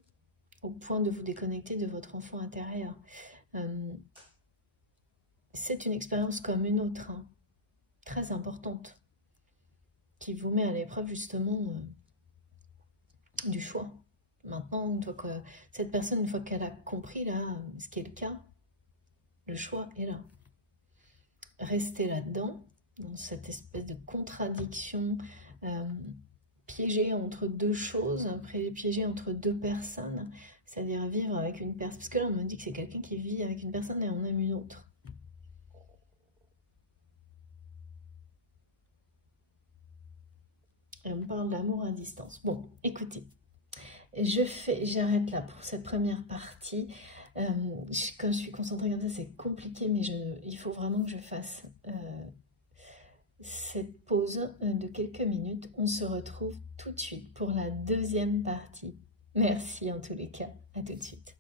au point de vous déconnecter de votre enfant intérieur. C'est une expérience comme une autre, hein, très importante, qui vous met à l'épreuve justement du choix. Maintenant, cette personne, une fois qu'elle a compris là, ce qui est le cas, le choix est là. Rester là-dedans, dans cette espèce de contradiction, piégée entre deux choses, piégée entre deux personnes, c'est-à-dire vivre avec une personne. Parce que là, on me dit que c'est quelqu'un qui vit avec une personne et on aime une autre. Et on parle d'amour à distance. Bon, écoutez, j'arrête là pour cette première partie. Quand je suis concentrée comme ça, c'est compliqué, mais il faut vraiment que je fasse cette pause de quelques minutes. On se retrouve tout de suite pour la deuxième partie. Merci en tous les cas. À tout de suite.